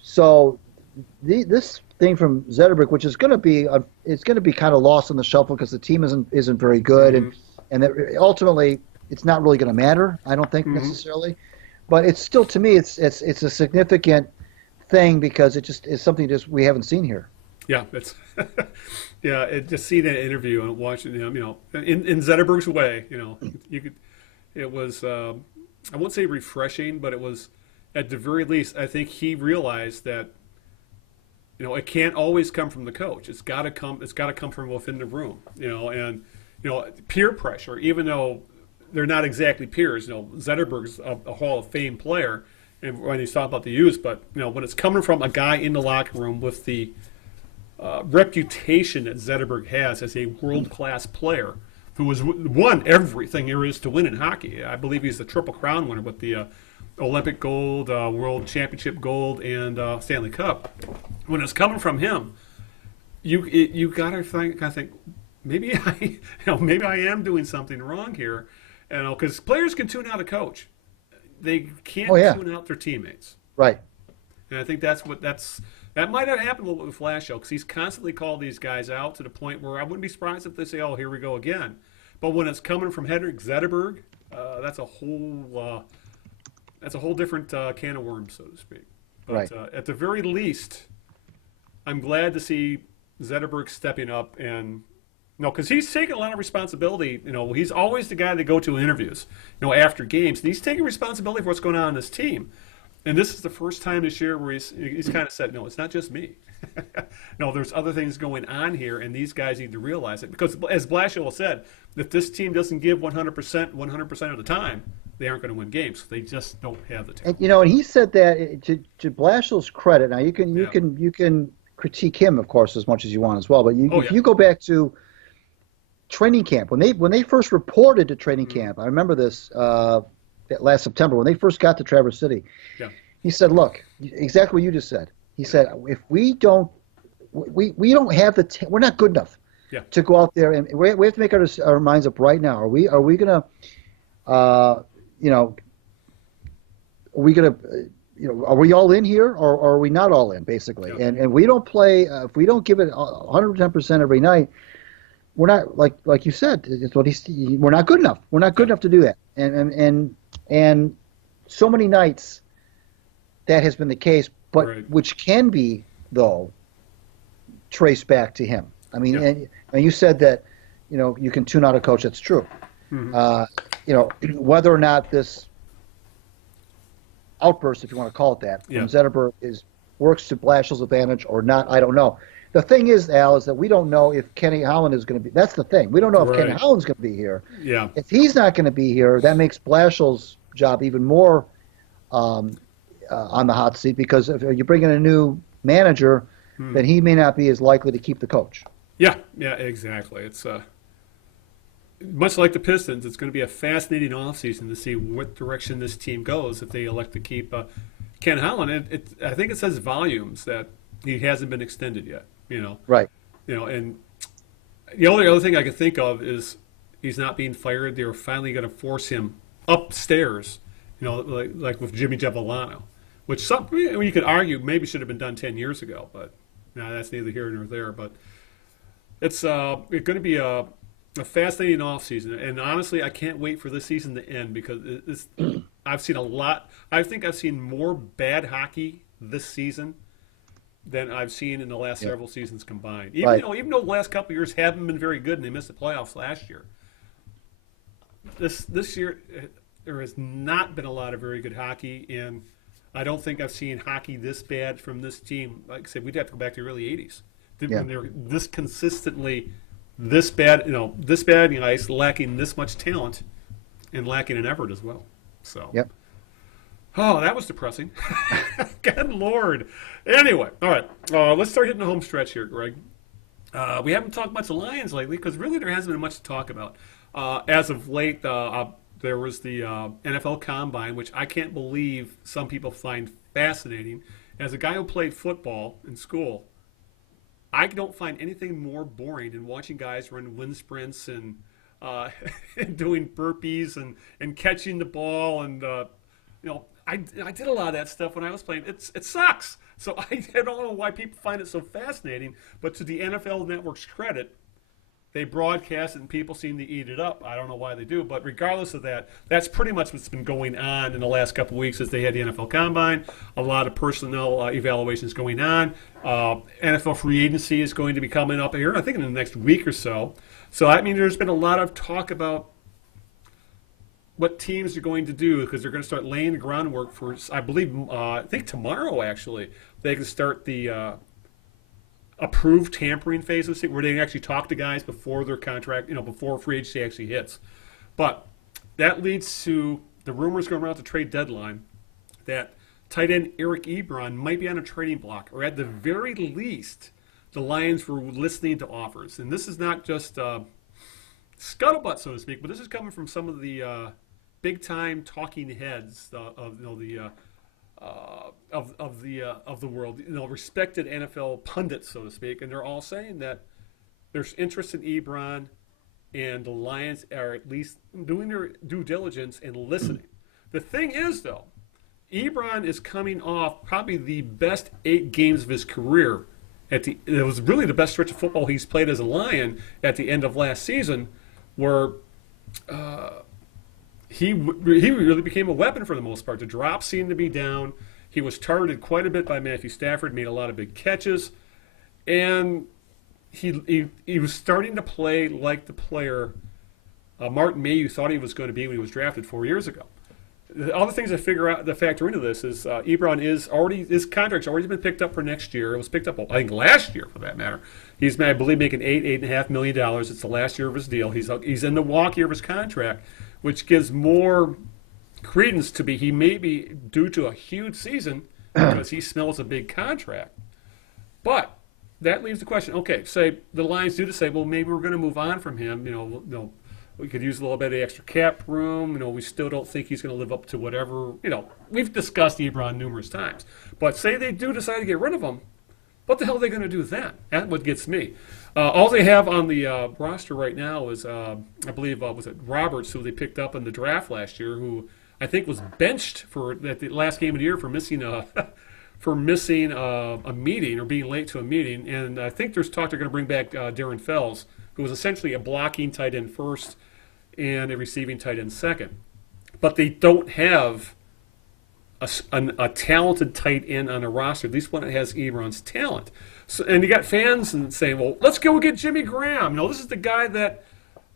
so this thing from Zetterberg, which is going to be it's going to be kind of lost in the shuffle because the team isn't very good, and that ultimately it's not really going to matter. I don't think necessarily, but it's still, to me, it's a significant thing because it just is something we haven't seen here. Yeah, it's just seeing that interview and watching him, in Zetterberg's way, you could. It was I won't say refreshing, but it was, at the very least, I think he realized that it can't always come from the coach. It's got to come from within the room, and peer pressure. Even though they're not exactly peers, Zetterberg's a Hall of Fame player, and when he's talking about the youth, but when it's coming from a guy in the locker room with the reputation that Zetterberg has as a world-class player who has won everything there is to win in hockey. I believe he's the Triple Crown winner with the Olympic gold, World Championship gold, and Stanley Cup. When it's coming from him, you gotta think maybe I am doing something wrong here, because players can tune out a coach, they can't tune out their teammates. Right. And I think that might have happened a little bit with Flasho, because he's constantly called these guys out to the point where I wouldn't be surprised if they say, "Oh, here we go again." But when it's coming from Henrik Zetterberg, that's a whole different can of worms, so to speak. But at the very least, I'm glad to see Zetterberg stepping up, and because he's taking a lot of responsibility. He's always the guy to go to interviews, after games, and he's taking responsibility for what's going on in this team. And this is the first time this year where he's kind of said, "No, it's not just me. There's other things going on here, and these guys need to realize it." Because, as Blashill said, if this team doesn't give 100% of the time, they aren't going to win games. They just don't have the talent. And he said that to Blashill's credit. Now you can critique him, of course, as much as you want as well. But if you go back to training camp, when they first reported to training camp, I remember this. Last September, when they first got to Traverse City, he said, "Look, exactly what you just said." He said, "If we don't have we're not good enough to go out there, and we have to make our minds up right now. Are we going to, are we all in here, or are we not all in, basically? And we don't play if we don't give it 110% every night. We're not, like you said, it's what we're not good enough. We're not good enough to do that." And so many nights that has been the case, but which can be, though, traced back to him. I mean, and you said that, you can tune out a coach. That's true. Whether or not this outburst, if you want to call it that, from Zetterberg works to Blashill's advantage or not, I don't know. The thing is, Al, is that we don't know if Kenny Holland is going to be. That's the thing. We don't know if Kenny Holland's going to be here. Yeah. If he's not going to be here, that makes Blashill's job even more on the hot seat, because if you bring in a new manager, then he may not be as likely to keep the coach. Yeah, exactly. It's much like the Pistons. It's going to be a fascinating offseason to see what direction this team goes if they elect to keep Ken Holland. I think it says volumes that he hasn't been extended yet. Right. And the only other thing I can think of is he's not being fired. They're finally going to force him upstairs, like with Jimmy Javelano, which you could argue maybe should have been done 10 years ago, but that's neither here nor there. But it's going to be a fascinating offseason, and honestly, I can't wait for this season to end, because I've seen a lot. I think I've seen more bad hockey this season than I've seen in the last several seasons combined. Even though the last couple of years haven't been very good and they missed the playoffs last year, this year there has not been a lot of very good hockey, and I don't think I've seen hockey this bad from this team. Like I said, we'd have to go back to the early 80s when they're this consistently this bad, this bad in ice, lacking this much talent and lacking in effort as well. So. Yep. Oh, that was depressing. Good Lord. Anyway, all right. Let's start hitting the home stretch here, Greg. We haven't talked much of Lions lately because really there hasn't been much to talk about. As of late, there was the NFL Combine, which I can't believe some people find fascinating. As a guy who played football in school, I don't find anything more boring than watching guys run wind sprints and and doing burpees and catching the ball and I did a lot of that stuff when I was playing. It sucks. So I don't know why people find it so fascinating. But to the NFL Network's credit, they broadcast it and people seem to eat it up. I don't know why they do, but regardless of that, that's pretty much what's been going on in the last couple of weeks as they had the NFL Combine. A lot of personnel evaluations going on. NFL free agency is going to be coming up here, I think, in the next week or so. So I mean, there's been a lot of talk about what teams are going to do because they're going to start laying the groundwork for, I believe, I think tomorrow actually, they can start the approved tampering phase of the season where they can actually talk to guys before their contract, before free agency actually hits. But that leads to the rumors going around at the trade deadline that tight end Eric Ebron might be on a trading block, or at the very least, the Lions were listening to offers. And this is not just scuttlebutt, so to speak, but this is coming from some of the big-time talking heads of the world, respected NFL pundits, so to speak, and they're all saying that there's interest in Ebron, and the Lions are at least doing their due diligence and listening. The thing is, though, Ebron is coming off probably the best 8 games of his career. It was really the best stretch of football he's played as a Lion at the end of last season, where he really became a weapon for the most part. The drops seemed to be down. He was targeted quite a bit by Matthew Stafford, made a lot of big catches, and he was starting to play like the player Martin Mayhew thought he was going to be when he was drafted 4 years ago. The other things that factor into this is Ebron his contract's already been picked up for next year. It was picked up, I think, last year for that matter. He's, I believe, making $8.5 million. It's the last year of his deal. He's in the walk year of his contract, which gives more credence to he may be due to a huge season because he smells a big contract. But that leaves the question, okay, say the Lions do to say, well, maybe we're going to move on from him. We could use a little bit of extra cap room. We still don't think he's going to live up to whatever. We've discussed Ebron numerous times. But say they do decide to get rid of him, what the hell are they going to do then? That's what gets me. All they have on the roster right now is, I believe, was it Roberts, who they picked up in the draft last year, who I think was benched at the last game of the year for missing a meeting or being late to a meeting. And I think there's talk they're going to bring back Darren Fells, who was essentially a blocking tight end first and a receiving tight end second. But they don't have a talented tight end on a roster, at least one that has Ebron's talent. So, and you got fans saying, well, let's go get Jimmy Graham. This is the guy that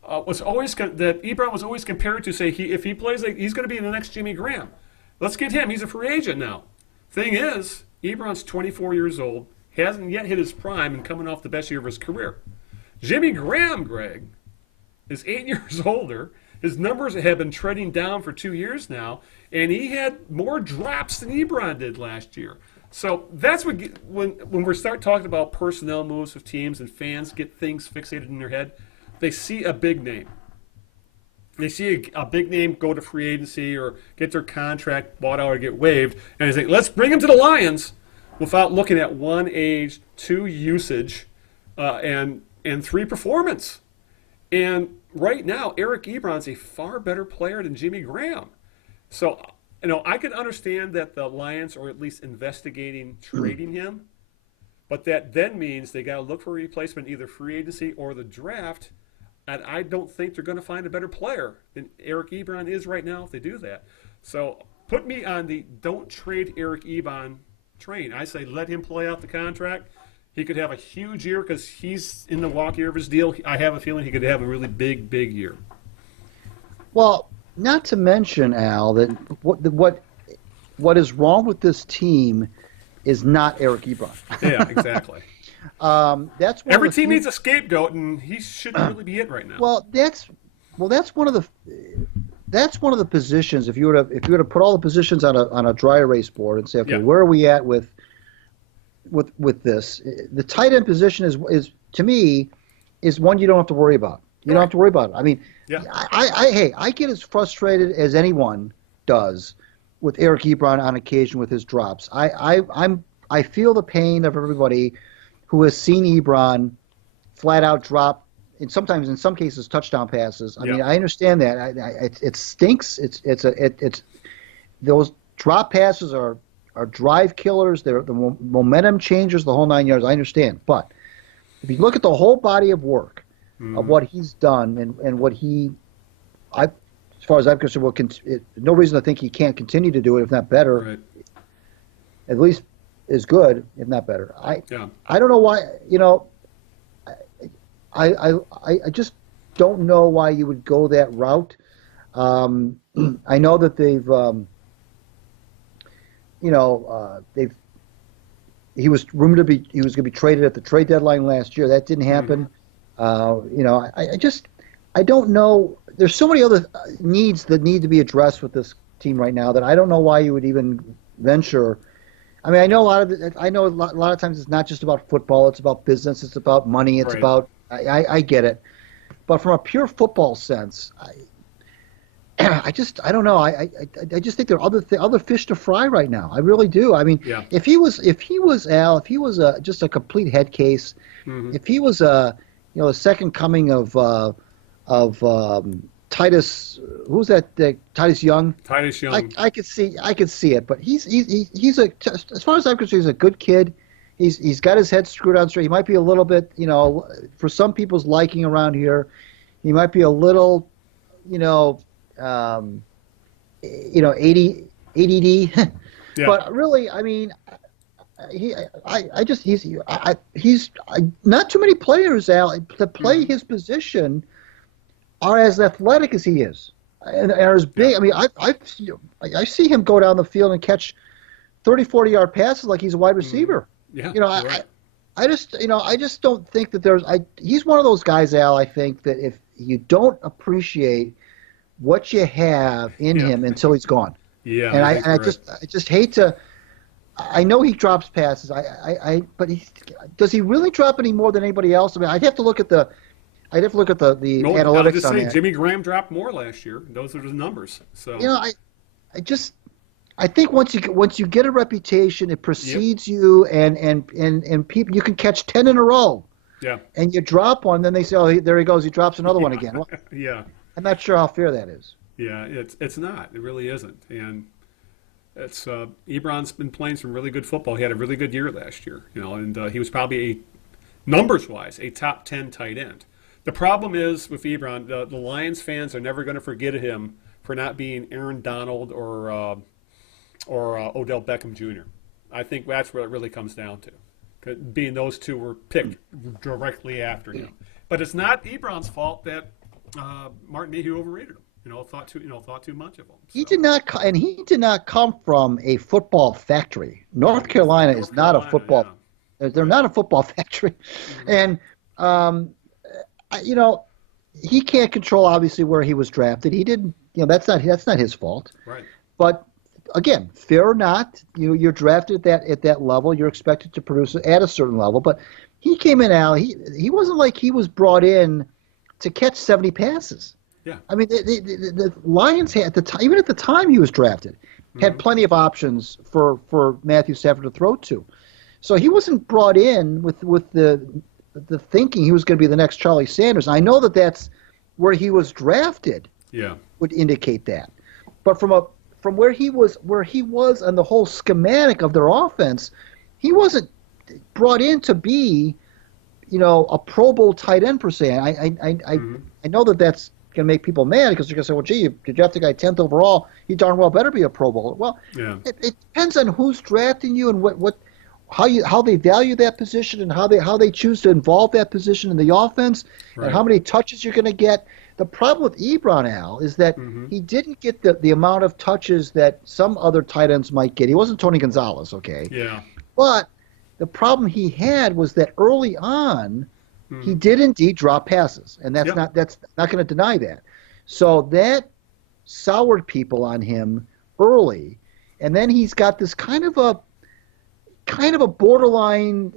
that Ebron was always compared to, say, if he plays, he's going to be the next Jimmy Graham. Let's get him. He's a free agent now. Thing is, Ebron's 24 years old, hasn't yet hit his prime and coming off the best year of his career. Jimmy Graham, Greg, is 8 years older. His numbers have been trending down for 2 years now, and he had more drops than Ebron did last year. So that's when we start talking about personnel moves of teams and fans get things fixated in their head, they see a big name. They see a big name go to free agency or get their contract bought out or get waived, and they say, let's bring him to the Lions without looking at 1, age, 2, usage, and 3, performance. And right now, Eric Ebron's a far better player than Jimmy Graham. So, I could understand that the Lions are at least investigating trading him, but that then means they got to look for a replacement, either free agency or the draft, and I don't think they're going to find a better player than Eric Ebron is right now if they do that. So put me on the don't trade Eric Ebron train. I say let him play out the contract. He could have a huge year because he's in the walk year of his deal. I have a feeling he could have a really big year. Well, not to mention, Al, that what is wrong with this team is not Eric Ebron. Yeah, exactly. That's one every team needs a scapegoat, and he shouldn't really be it right now. Well, that's one of the positions. If you were to put all the positions on a dry erase board and say, okay, where are we at with this? The tight end position to me, is one you don't have to worry about. You don't have to worry about it. I mean, Yeah. I get as frustrated as anyone does with Eric Ebron on occasion with his drops. I feel the pain of everybody who has seen Ebron flat out drop, and sometimes in some cases touchdown passes. I mean, I understand that. It stinks. It's those drop passes are drive killers. They're the momentum changers, the whole 9 yards. I understand, but if you look at the whole body of work of what he's done and what as far as I'm concerned, no reason to think he can't continue to do it, if not better. Right. At least as good, if not better. I don't know why. I just don't know why you would go that route. I know that he was rumored to be going to be traded at the trade deadline last year. That didn't happen. I don't know. There's so many other needs that need to be addressed with this team right now that I don't know why you would even venture. I mean, I know a lot of times it's not just about football. It's about business. It's about money. It's about. I get it, but from a pure football sense, I don't know. I just think there are other fish to fry right now. I really do. I mean, if he was just a complete head case, if he was a second coming of Titus, who's that? Titus Young. Titus Young. I could see it, but he's as far as I'm concerned, he's a good kid. He's got his head screwed on straight. He might be a little bit, for some people's liking around here, he might be a little, ADD. But really, I mean, he's not too many players, Al, that play his position are as athletic as he is and are as big. I mean, I see him go down the field and catch 30, 40-yard passes like he's a wide receiver. Yeah, I just don't think that he's one of those guys, Al, I think that if you don't appreciate what you have in him until he's gone. Yeah. And I just hate to. I know he drops passes. But does he really drop any more than anybody else? I mean, I'd have to look at the analytics I was just on saying, that. Jimmy Graham dropped more last year. Those are the numbers. So I think once you get a reputation, it precedes you, and people, you can catch 10 in a row. Yeah. And you drop one, then they say, "Oh, there he goes. He drops another one again." Well, yeah. I'm not sure how fair that is. Yeah, it's not. It really isn't. And it's Ebron's been playing some really good football. He had a really good year last year, and he was probably numbers-wise a top 10 tight end. The problem is with Ebron, the Lions fans are never going to forget him for not being Aaron Donald or Odell Beckham Jr. I think that's what it really comes down to, being those two were picked directly after him. But it's not Ebron's fault that Martin Mayhew overrated him. Thought too much of him. So. He did not come from a football factory. North Carolina is not a football. Yeah. They're not a football factory, and he can't control obviously where he was drafted. He didn't. That's not his fault. Right. But again, fair or not, you're drafted at that level. You're expected to produce at a certain level. But he came in, Al. He wasn't like he was brought in to catch 70 passes. Yeah. I mean, the Lions had even at the time he was drafted, had plenty of options for Matthew Stafford to throw to. So he wasn't brought in with the thinking he was going to be the next Charlie Sanders. And I know that's where he was drafted. Yeah. Would indicate that, but from where he was on the whole schematic of their offense, he wasn't brought in to be, a Pro Bowl tight end per se. I know that's going to make people mad because they're going to say, well, gee, you drafted a guy 10th overall. He darn well better be a Pro Bowler. Well, it depends on who's drafting you and how they value that position and how they choose to involve that position in the offense and how many touches you're going to get. The problem with Ebron, Al, is that he didn't get the amount of touches that some other tight ends might get. He wasn't Tony Gonzalez, okay? Yeah. But the problem he had was that early on, he did indeed drop passes, and that's not going to deny that. So that soured people on him early, and then he's got this kind of kind of a borderline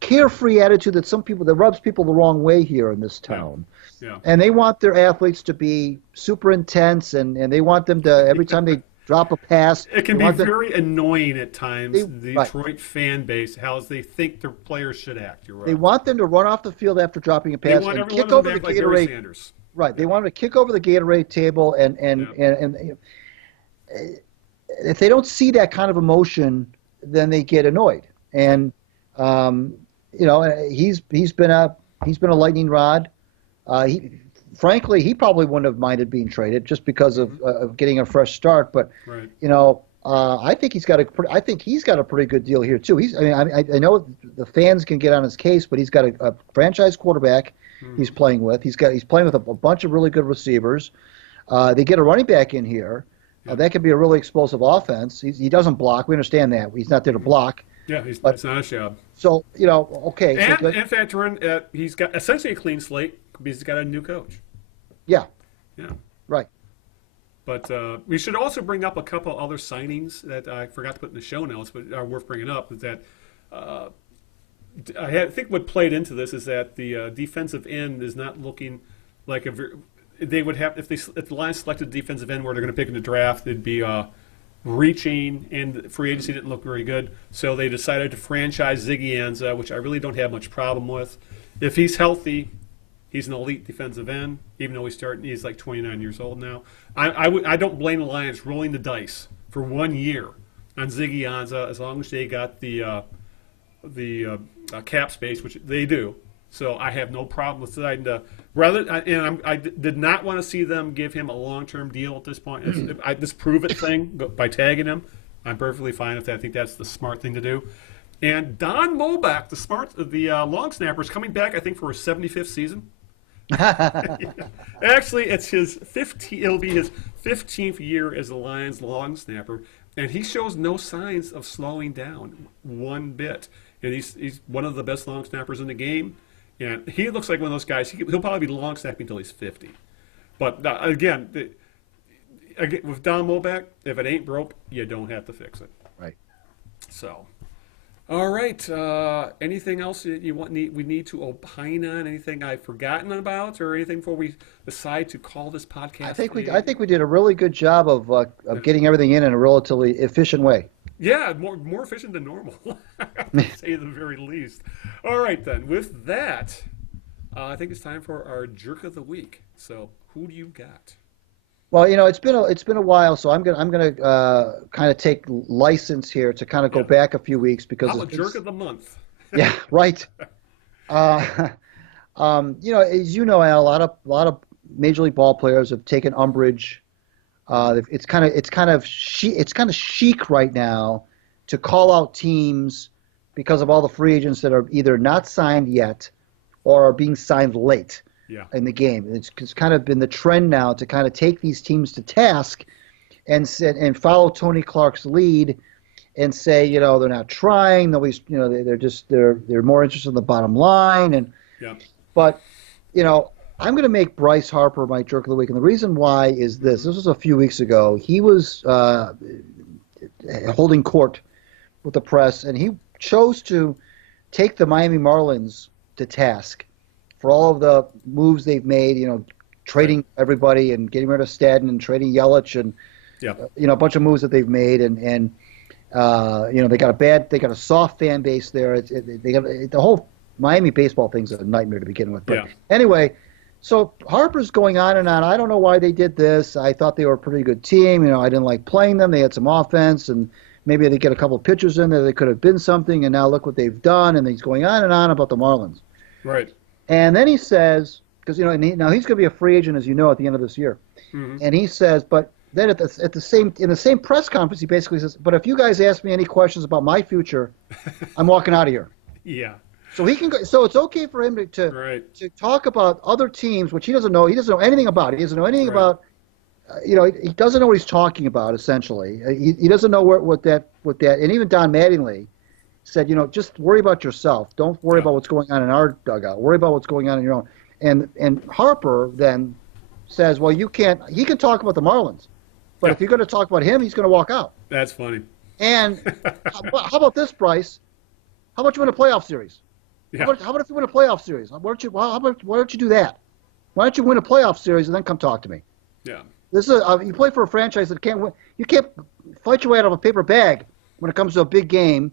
carefree attitude that rubs people the wrong way here in this town. Yeah. And they want their athletes to be super intense, and they want them to, every time they drop a pass. It can be very annoying at times, the Detroit fan base, how they think their players should act. You're right. They want them to run off the field after dropping a pass and kick over the Gatorade. Right. They want them to kick over the Gatorade table, and if they don't see that kind of emotion, then they get annoyed. And he's been a lightning rod. Frankly, he probably wouldn't have minded being traded just because of getting a fresh start. But I think he's got a pretty good deal here too. I know the fans can get on his case, but he's got a franchise quarterback he's playing with. He's playing with a bunch of really good receivers. They get a running back in here. That could be a really explosive offense. He doesn't block. We understand that. He's not there to block. Yeah, it's not his job. So, okay. And factor in, he's got essentially a clean slate because he's got a new coach. Yeah. Yeah. Right. But we should also bring up a couple other signings that I forgot to put in the show notes, but are worth bringing up. Is that I think what played into this is that the defensive end is not looking like they would have if the Lions selected a defensive end where they're going to pick in the draft, it'd be reaching, and free agency didn't look very good. So they decided to franchise Ziggy Ansah, which I really don't have much problem with. If he's healthy, he's an elite defensive end, even though he's like 29 years old now. I don't blame the Lions rolling the dice for 1 year on Ziggy Ansah as long as they got the cap space, which they do. So I have no problem with deciding to I did not want to see them give him a long-term deal at this point. This prove it thing by tagging him, I'm perfectly fine with that. I think that's the smart thing to do. And Don Molbach, the long snapper, is coming back, I think, for his 75th season. Actually, it's it'll be his 15th year as the Lions long snapper, and he shows no signs of slowing down one bit. And he's one of the best long snappers in the game. And he looks like one of those guys. He'll probably be long snapping until he's 50. But again, with Don Molbach, if it ain't broke, you don't have to fix it. Right. So, all right. Anything else we need to opine on? Anything I've forgotten about, or anything before we decide to call this podcast? I think we did a really good job of getting everything in a relatively efficient way. Yeah, more efficient than normal, to say the very least. All right, then. With that, I think it's time for our Jerk of the Week. So, who do you got? Well, it's been a while, so I'm gonna kind of take license here to kind of go back a few weeks because I'm a Jerk of the Month. Yeah, right. As you know, Al, a lot of Major League ball players have taken umbrage. It's kind of chic right now to call out teams because of all the free agents that are either not signed yet or are being signed late in the game. It's kind of been the trend now to kind of take these teams to task and follow Tony Clark's lead and say, they're not trying. Nobody's, they're more interested in the bottom line. But I'm going to make Bryce Harper my Jerk of the Week, and the reason why is this. This was a few weeks ago. He was holding court with the press, and he chose to take the Miami Marlins to task for all of the moves they've made, trading everybody and getting rid of Stadden and trading Yelich and, a bunch of moves that they've made. And they got a soft fan base there. The whole Miami baseball thing's a nightmare to begin with. But anyway, so Harper's going on and on. I don't know why they did this. I thought they were a pretty good team. I didn't like playing them. They had some offense, and maybe they get a couple of pitchers in there. They could have been something, and now look what they've done. And he's going on and on about the Marlins. Right. And then he says, because now he's going to be a free agent, as you know, at the end of this year. Mm-hmm. And he says, but then in the same press conference, he basically says, but if you guys ask me any questions about my future, I'm walking out of here. Yeah. So he can go, so it's okay for him to talk about other teams, which he doesn't know. He doesn't know anything about. He doesn't know anything about. He doesn't know what he's talking about. Essentially, he doesn't know what that. And even Don Mattingly said, just worry about yourself. Don't worry about what's going on in our dugout. Worry about what's going on in your own. And Harper then says, well, you can't. He can talk about the Marlins, but if you're going to talk about him, he's going to walk out. That's funny. And how about this, Bryce? How about you win a playoff series? Yeah. How about if you win a playoff series? Why don't you do that? Why don't you win a playoff series and then come talk to me? Yeah. This is you play for a franchise that can't win. You can't fight your way out of a paper bag when it comes to a big game.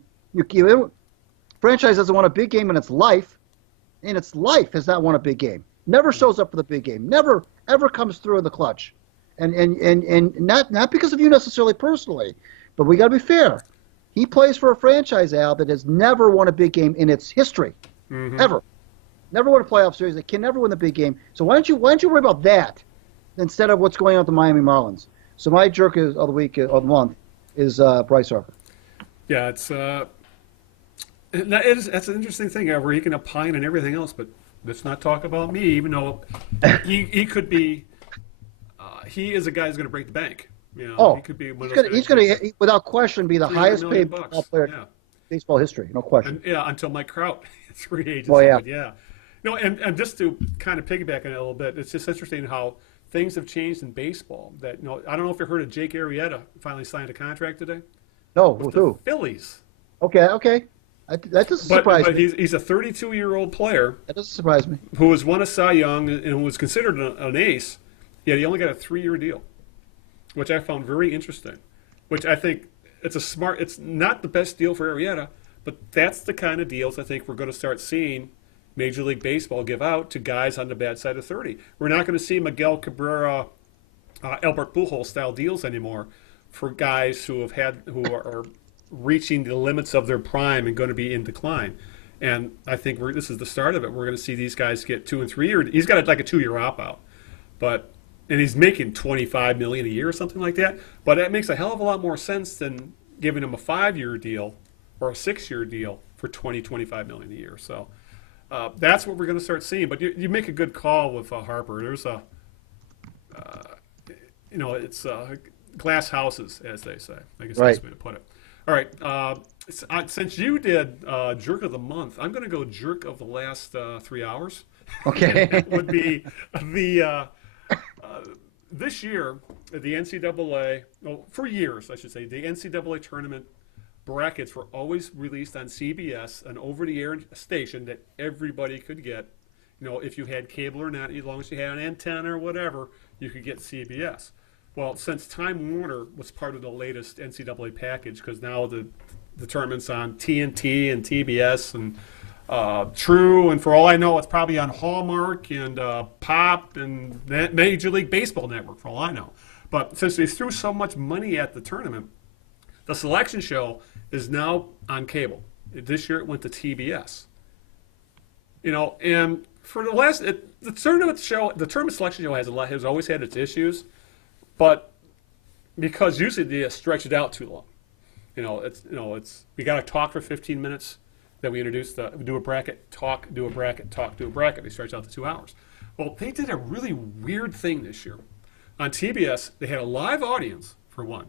Franchise doesn't want a big game in its life. In its life, has not won a big game. Never shows up for the big game. Never ever comes through in the clutch. And not because of you necessarily personally, but we got to be fair. He plays for a franchise, Al, that has never won a big game in its history, ever. Never won a playoff series. They can never win the big game. So why don't you worry about that instead of what's going on with the Miami Marlins? So my jerk of the week of the month is Bryce Harper. Yeah, that's an interesting thing where he can opine and everything else, but let's not talk about me, even though he could be. He is a guy who's going to break the bank. You know, he could be one of those he's going to, without question, be the highest paid baseball player in baseball history. No question. Until Mike Trout is free agent. Oh, yeah. But yeah. No, and just to kind of piggyback on it a little bit, it's just interesting how things have changed in baseball. That I don't know if you heard of Jake Arrieta finally signed a contract today. No, with who? Phillies. Okay. That doesn't surprise me. But he's a 32-year-old player. That doesn't surprise me. Who has won a Cy Young and was considered an ace, yet he only got a 3-year deal, which I found very interesting. Which I think it's not the best deal for Arrieta, but that's the kind of deals I think we're going to start seeing Major League Baseball give out to guys on the bad side of 30. We're not going to see Miguel Cabrera, Albert Pujols style deals anymore for guys who are reaching the limits of their prime and going to be in decline. And I think this is the start of it. We're going to see these guys get 2 and 3 years. He's got like a 2-year opt-out, and he's making $25 million a year or something like that. But that makes a hell of a lot more sense than giving him a 5-year deal or a 6-year deal for $25 million a year. So that's what we're going to start seeing. But you make a good call with Harper. There's it's glass houses, as they say. I guess that's the way to put it. All right. Since you did jerk of the month, I'm going to go jerk of the last 3 hours. Okay. It would be this year, the NCAA, for years, I should say, the NCAA tournament brackets were always released on CBS, an over-the-air station that everybody could get. If you had cable or not, as long as you had an antenna or whatever, you could get CBS. Well, since Time Warner was part of the latest NCAA package, because now the tournament's on TNT and TBS and True, and for all I know, it's probably on Hallmark and Pop and Major League Baseball Network, for all I know. But since they threw so much money at the tournament, the selection show is now on cable. This year it went to TBS. And for the tournament selection show has always had its issues. But because usually they stretch it out too long, we got to talk for 15 minutes. Then we do a bracket, talk, do a bracket, talk, do a bracket. They stretch out to 2 hours. Well, they did a really weird thing this year. On TBS, they had a live audience for one.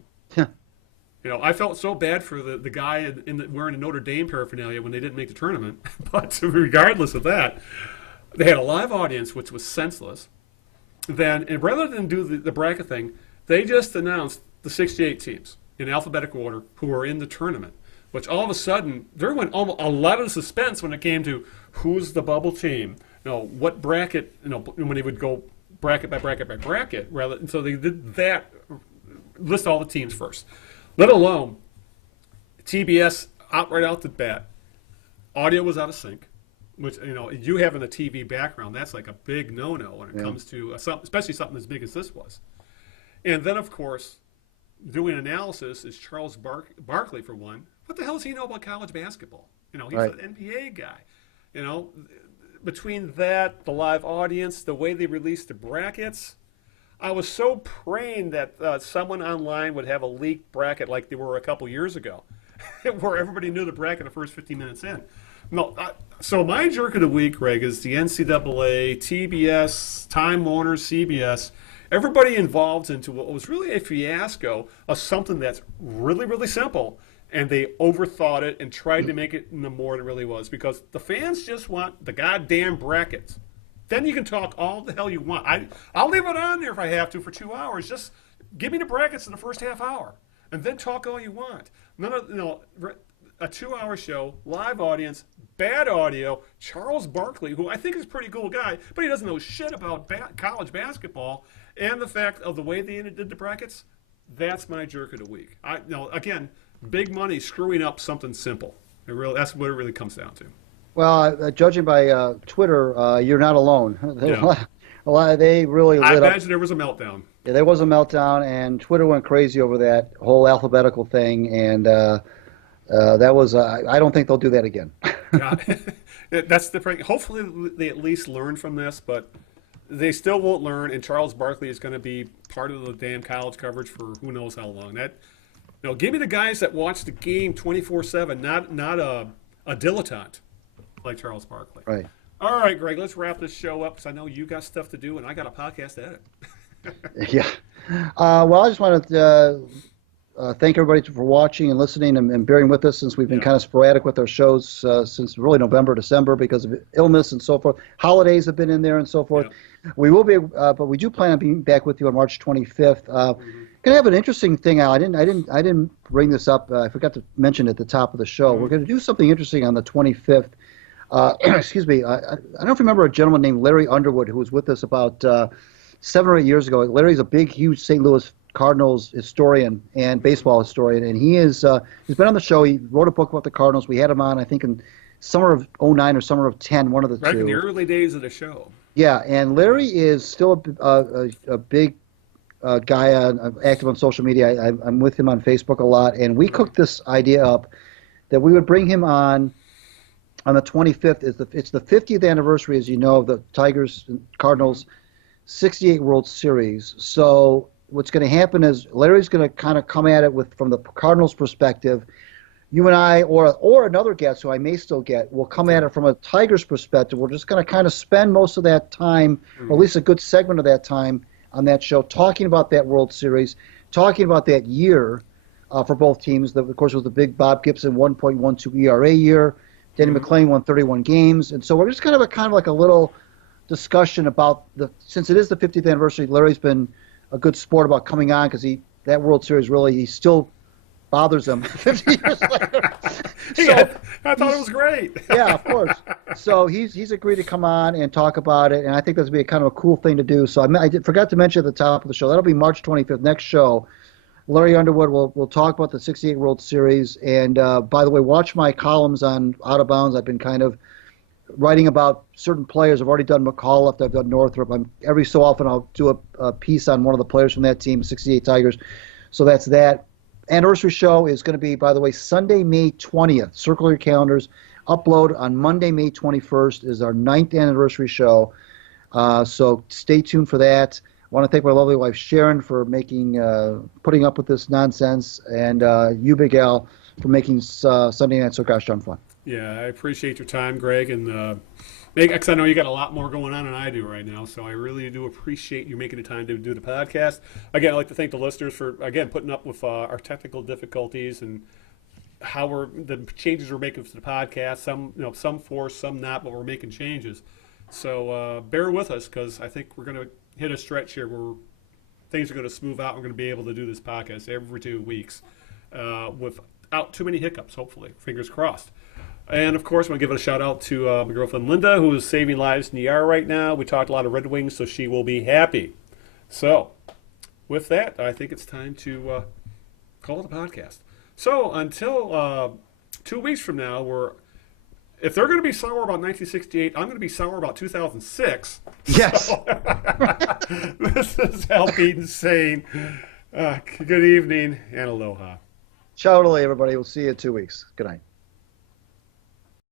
I felt so bad for the guy wearing the Notre Dame paraphernalia when they didn't make the tournament. But regardless of that, they had a live audience, which was senseless. And rather than do the bracket thing, they just announced the 68 teams in alphabetical order who were in the tournament, which all of a sudden, there went a lot of suspense when it came to who's the bubble team, what bracket, when they would go bracket by bracket by bracket, and so they did that, list all the teams first. Let alone TBS right out the bat, audio was out of sync. Which, you having a TV background, that's like a big no-no when it comes to, especially something as big as this was. And then, of course, doing analysis is Charles Barkley, for one. What the hell does he know about college basketball? He's an NBA guy. Between that, the live audience, the way they released the brackets, I was so praying that someone online would have a leaked bracket like they were a couple years ago, where everybody knew the bracket the first 15 minutes in. No, so my jerk of the week, Greg, is the NCAA, TBS, Time Warner, CBS. Everybody involved into what was really a fiasco of something that's really, really simple, and they overthought it and tried to make it into more than it really was because the fans just want the goddamn brackets. Then you can talk all the hell you want. I'll leave it on there if I have to for 2 hours. Just give me the brackets in the first half hour. and then talk all you want. None of a 2-hour show, live audience, bad audio. Charles Barkley, who I think is a pretty cool guy, but he doesn't know shit about college basketball, and the fact of the way they did the brackets. That's my jerk of the week. Again, big money screwing up something simple. That's what it really comes down to. Well, judging by Twitter, you're not alone. They really lit up. I imagine there was a meltdown. Yeah, there was a meltdown, and Twitter went crazy over that whole alphabetical thing, and that was. I don't think they'll do that again. That's the thing. Hopefully, they at least learn from this, but they still won't learn. And Charles Barkley is going to be part of the damn college coverage for who knows how long. Give me the guys that watch the game 24/7, not a dilettante like Charles Barkley. Right. All right, Greg. Let's wrap this show up because I know you got stuff to do and I got a podcast to edit. Yeah. Well, I just want to thank everybody for watching and listening and bearing with us since we've been kind of sporadic with our shows since really November, December because of illness and so forth. Holidays have been in there and so forth. Yeah. We will be, but we do plan on being back with you on March 25th. Going to have an interesting thing, Al. I didn't bring this up. I forgot to mention it at the top of the show. We're going to do something interesting on the 25th. Excuse me. I don't remember a gentleman named Larry Underwood who was with us about 7 or 8 years ago. Larry's a big, huge St. Louis Cardinals historian and baseball historian, and he's been on the show. He wrote a book about the Cardinals. We had him on, I think, in summer of 2009 or summer of 2010, one of the two. Back in the early days of the show. Yeah, and Larry is still a big guy active on social media. I'm with him on Facebook a lot, and we cooked this idea up that we would bring him on the 25th. It's the 50th anniversary, as you know, of the Tigers and Cardinals 68 World Series. So what's going to happen is Larry's going to kind of come at it from the Cardinals perspective. You and I, or another guest who I may still get, will come at it from a Tigers perspective. We're just going to kind of spend most of that time, or at least a good segment of that time on that show, talking about that World Series, talking about that year for both teams. That, of course, was the big Bob Gibson 1.12 ERA year. Danny McClain won 31 games. And so we're just kind of like a little discussion about since it is the 50th anniversary, Larry's been a good sport about coming on because that World Series he still bothers him 50 years later. I thought it was great. Yeah, of course. So he's agreed to come on and talk about it, and I think that's going to be kind of a cool thing to do. So I forgot to mention at the top of the show, that'll be March 25th, next show. Larry Underwood will talk about the 68 World Series. And by the way, watch my columns on Out of Bounds. I've been kind of writing about certain players. I've already done McAuliffe. I've done Northrup. Every so often I'll do a piece on one of the players from that team, 68 Tigers. So that's that. Anniversary show is going to be, by the way, Sunday, May 20th. Circle your calendars. Upload on Monday, May 21st is our 9th anniversary show. So stay tuned for that. I want to thank my lovely wife Sharon for putting up with this nonsense, and you, Big Al, for making Sunday night so gosh darn fun. Yeah, I appreciate your time, Greg, and because I know you got a lot more going on than I do right now, so I really do appreciate you making the time to do the podcast. Again, I'd like to thank the listeners for putting up with our technical difficulties and how the changes we're making to the podcast. Some forced, some not, but we're making changes. So bear with us because I think we're going to hit a stretch here where things are going to smooth out. We're going to be able to do this podcast every 2 weeks without too many hiccups, hopefully. Fingers crossed. And, of course, I want to give a shout-out to my girlfriend Linda, who is saving lives in the ER right now. We talked a lot of Red Wings, so she will be happy. So, with that, I think it's time to call it a podcast. So, until 2 weeks from now, if they're going to be sour about 1968, I'm going to be sour about 2006. Yes. So, this is Al Beaton saying good evening and aloha. Ciao, everybody. We'll see you in 2 weeks. Good night.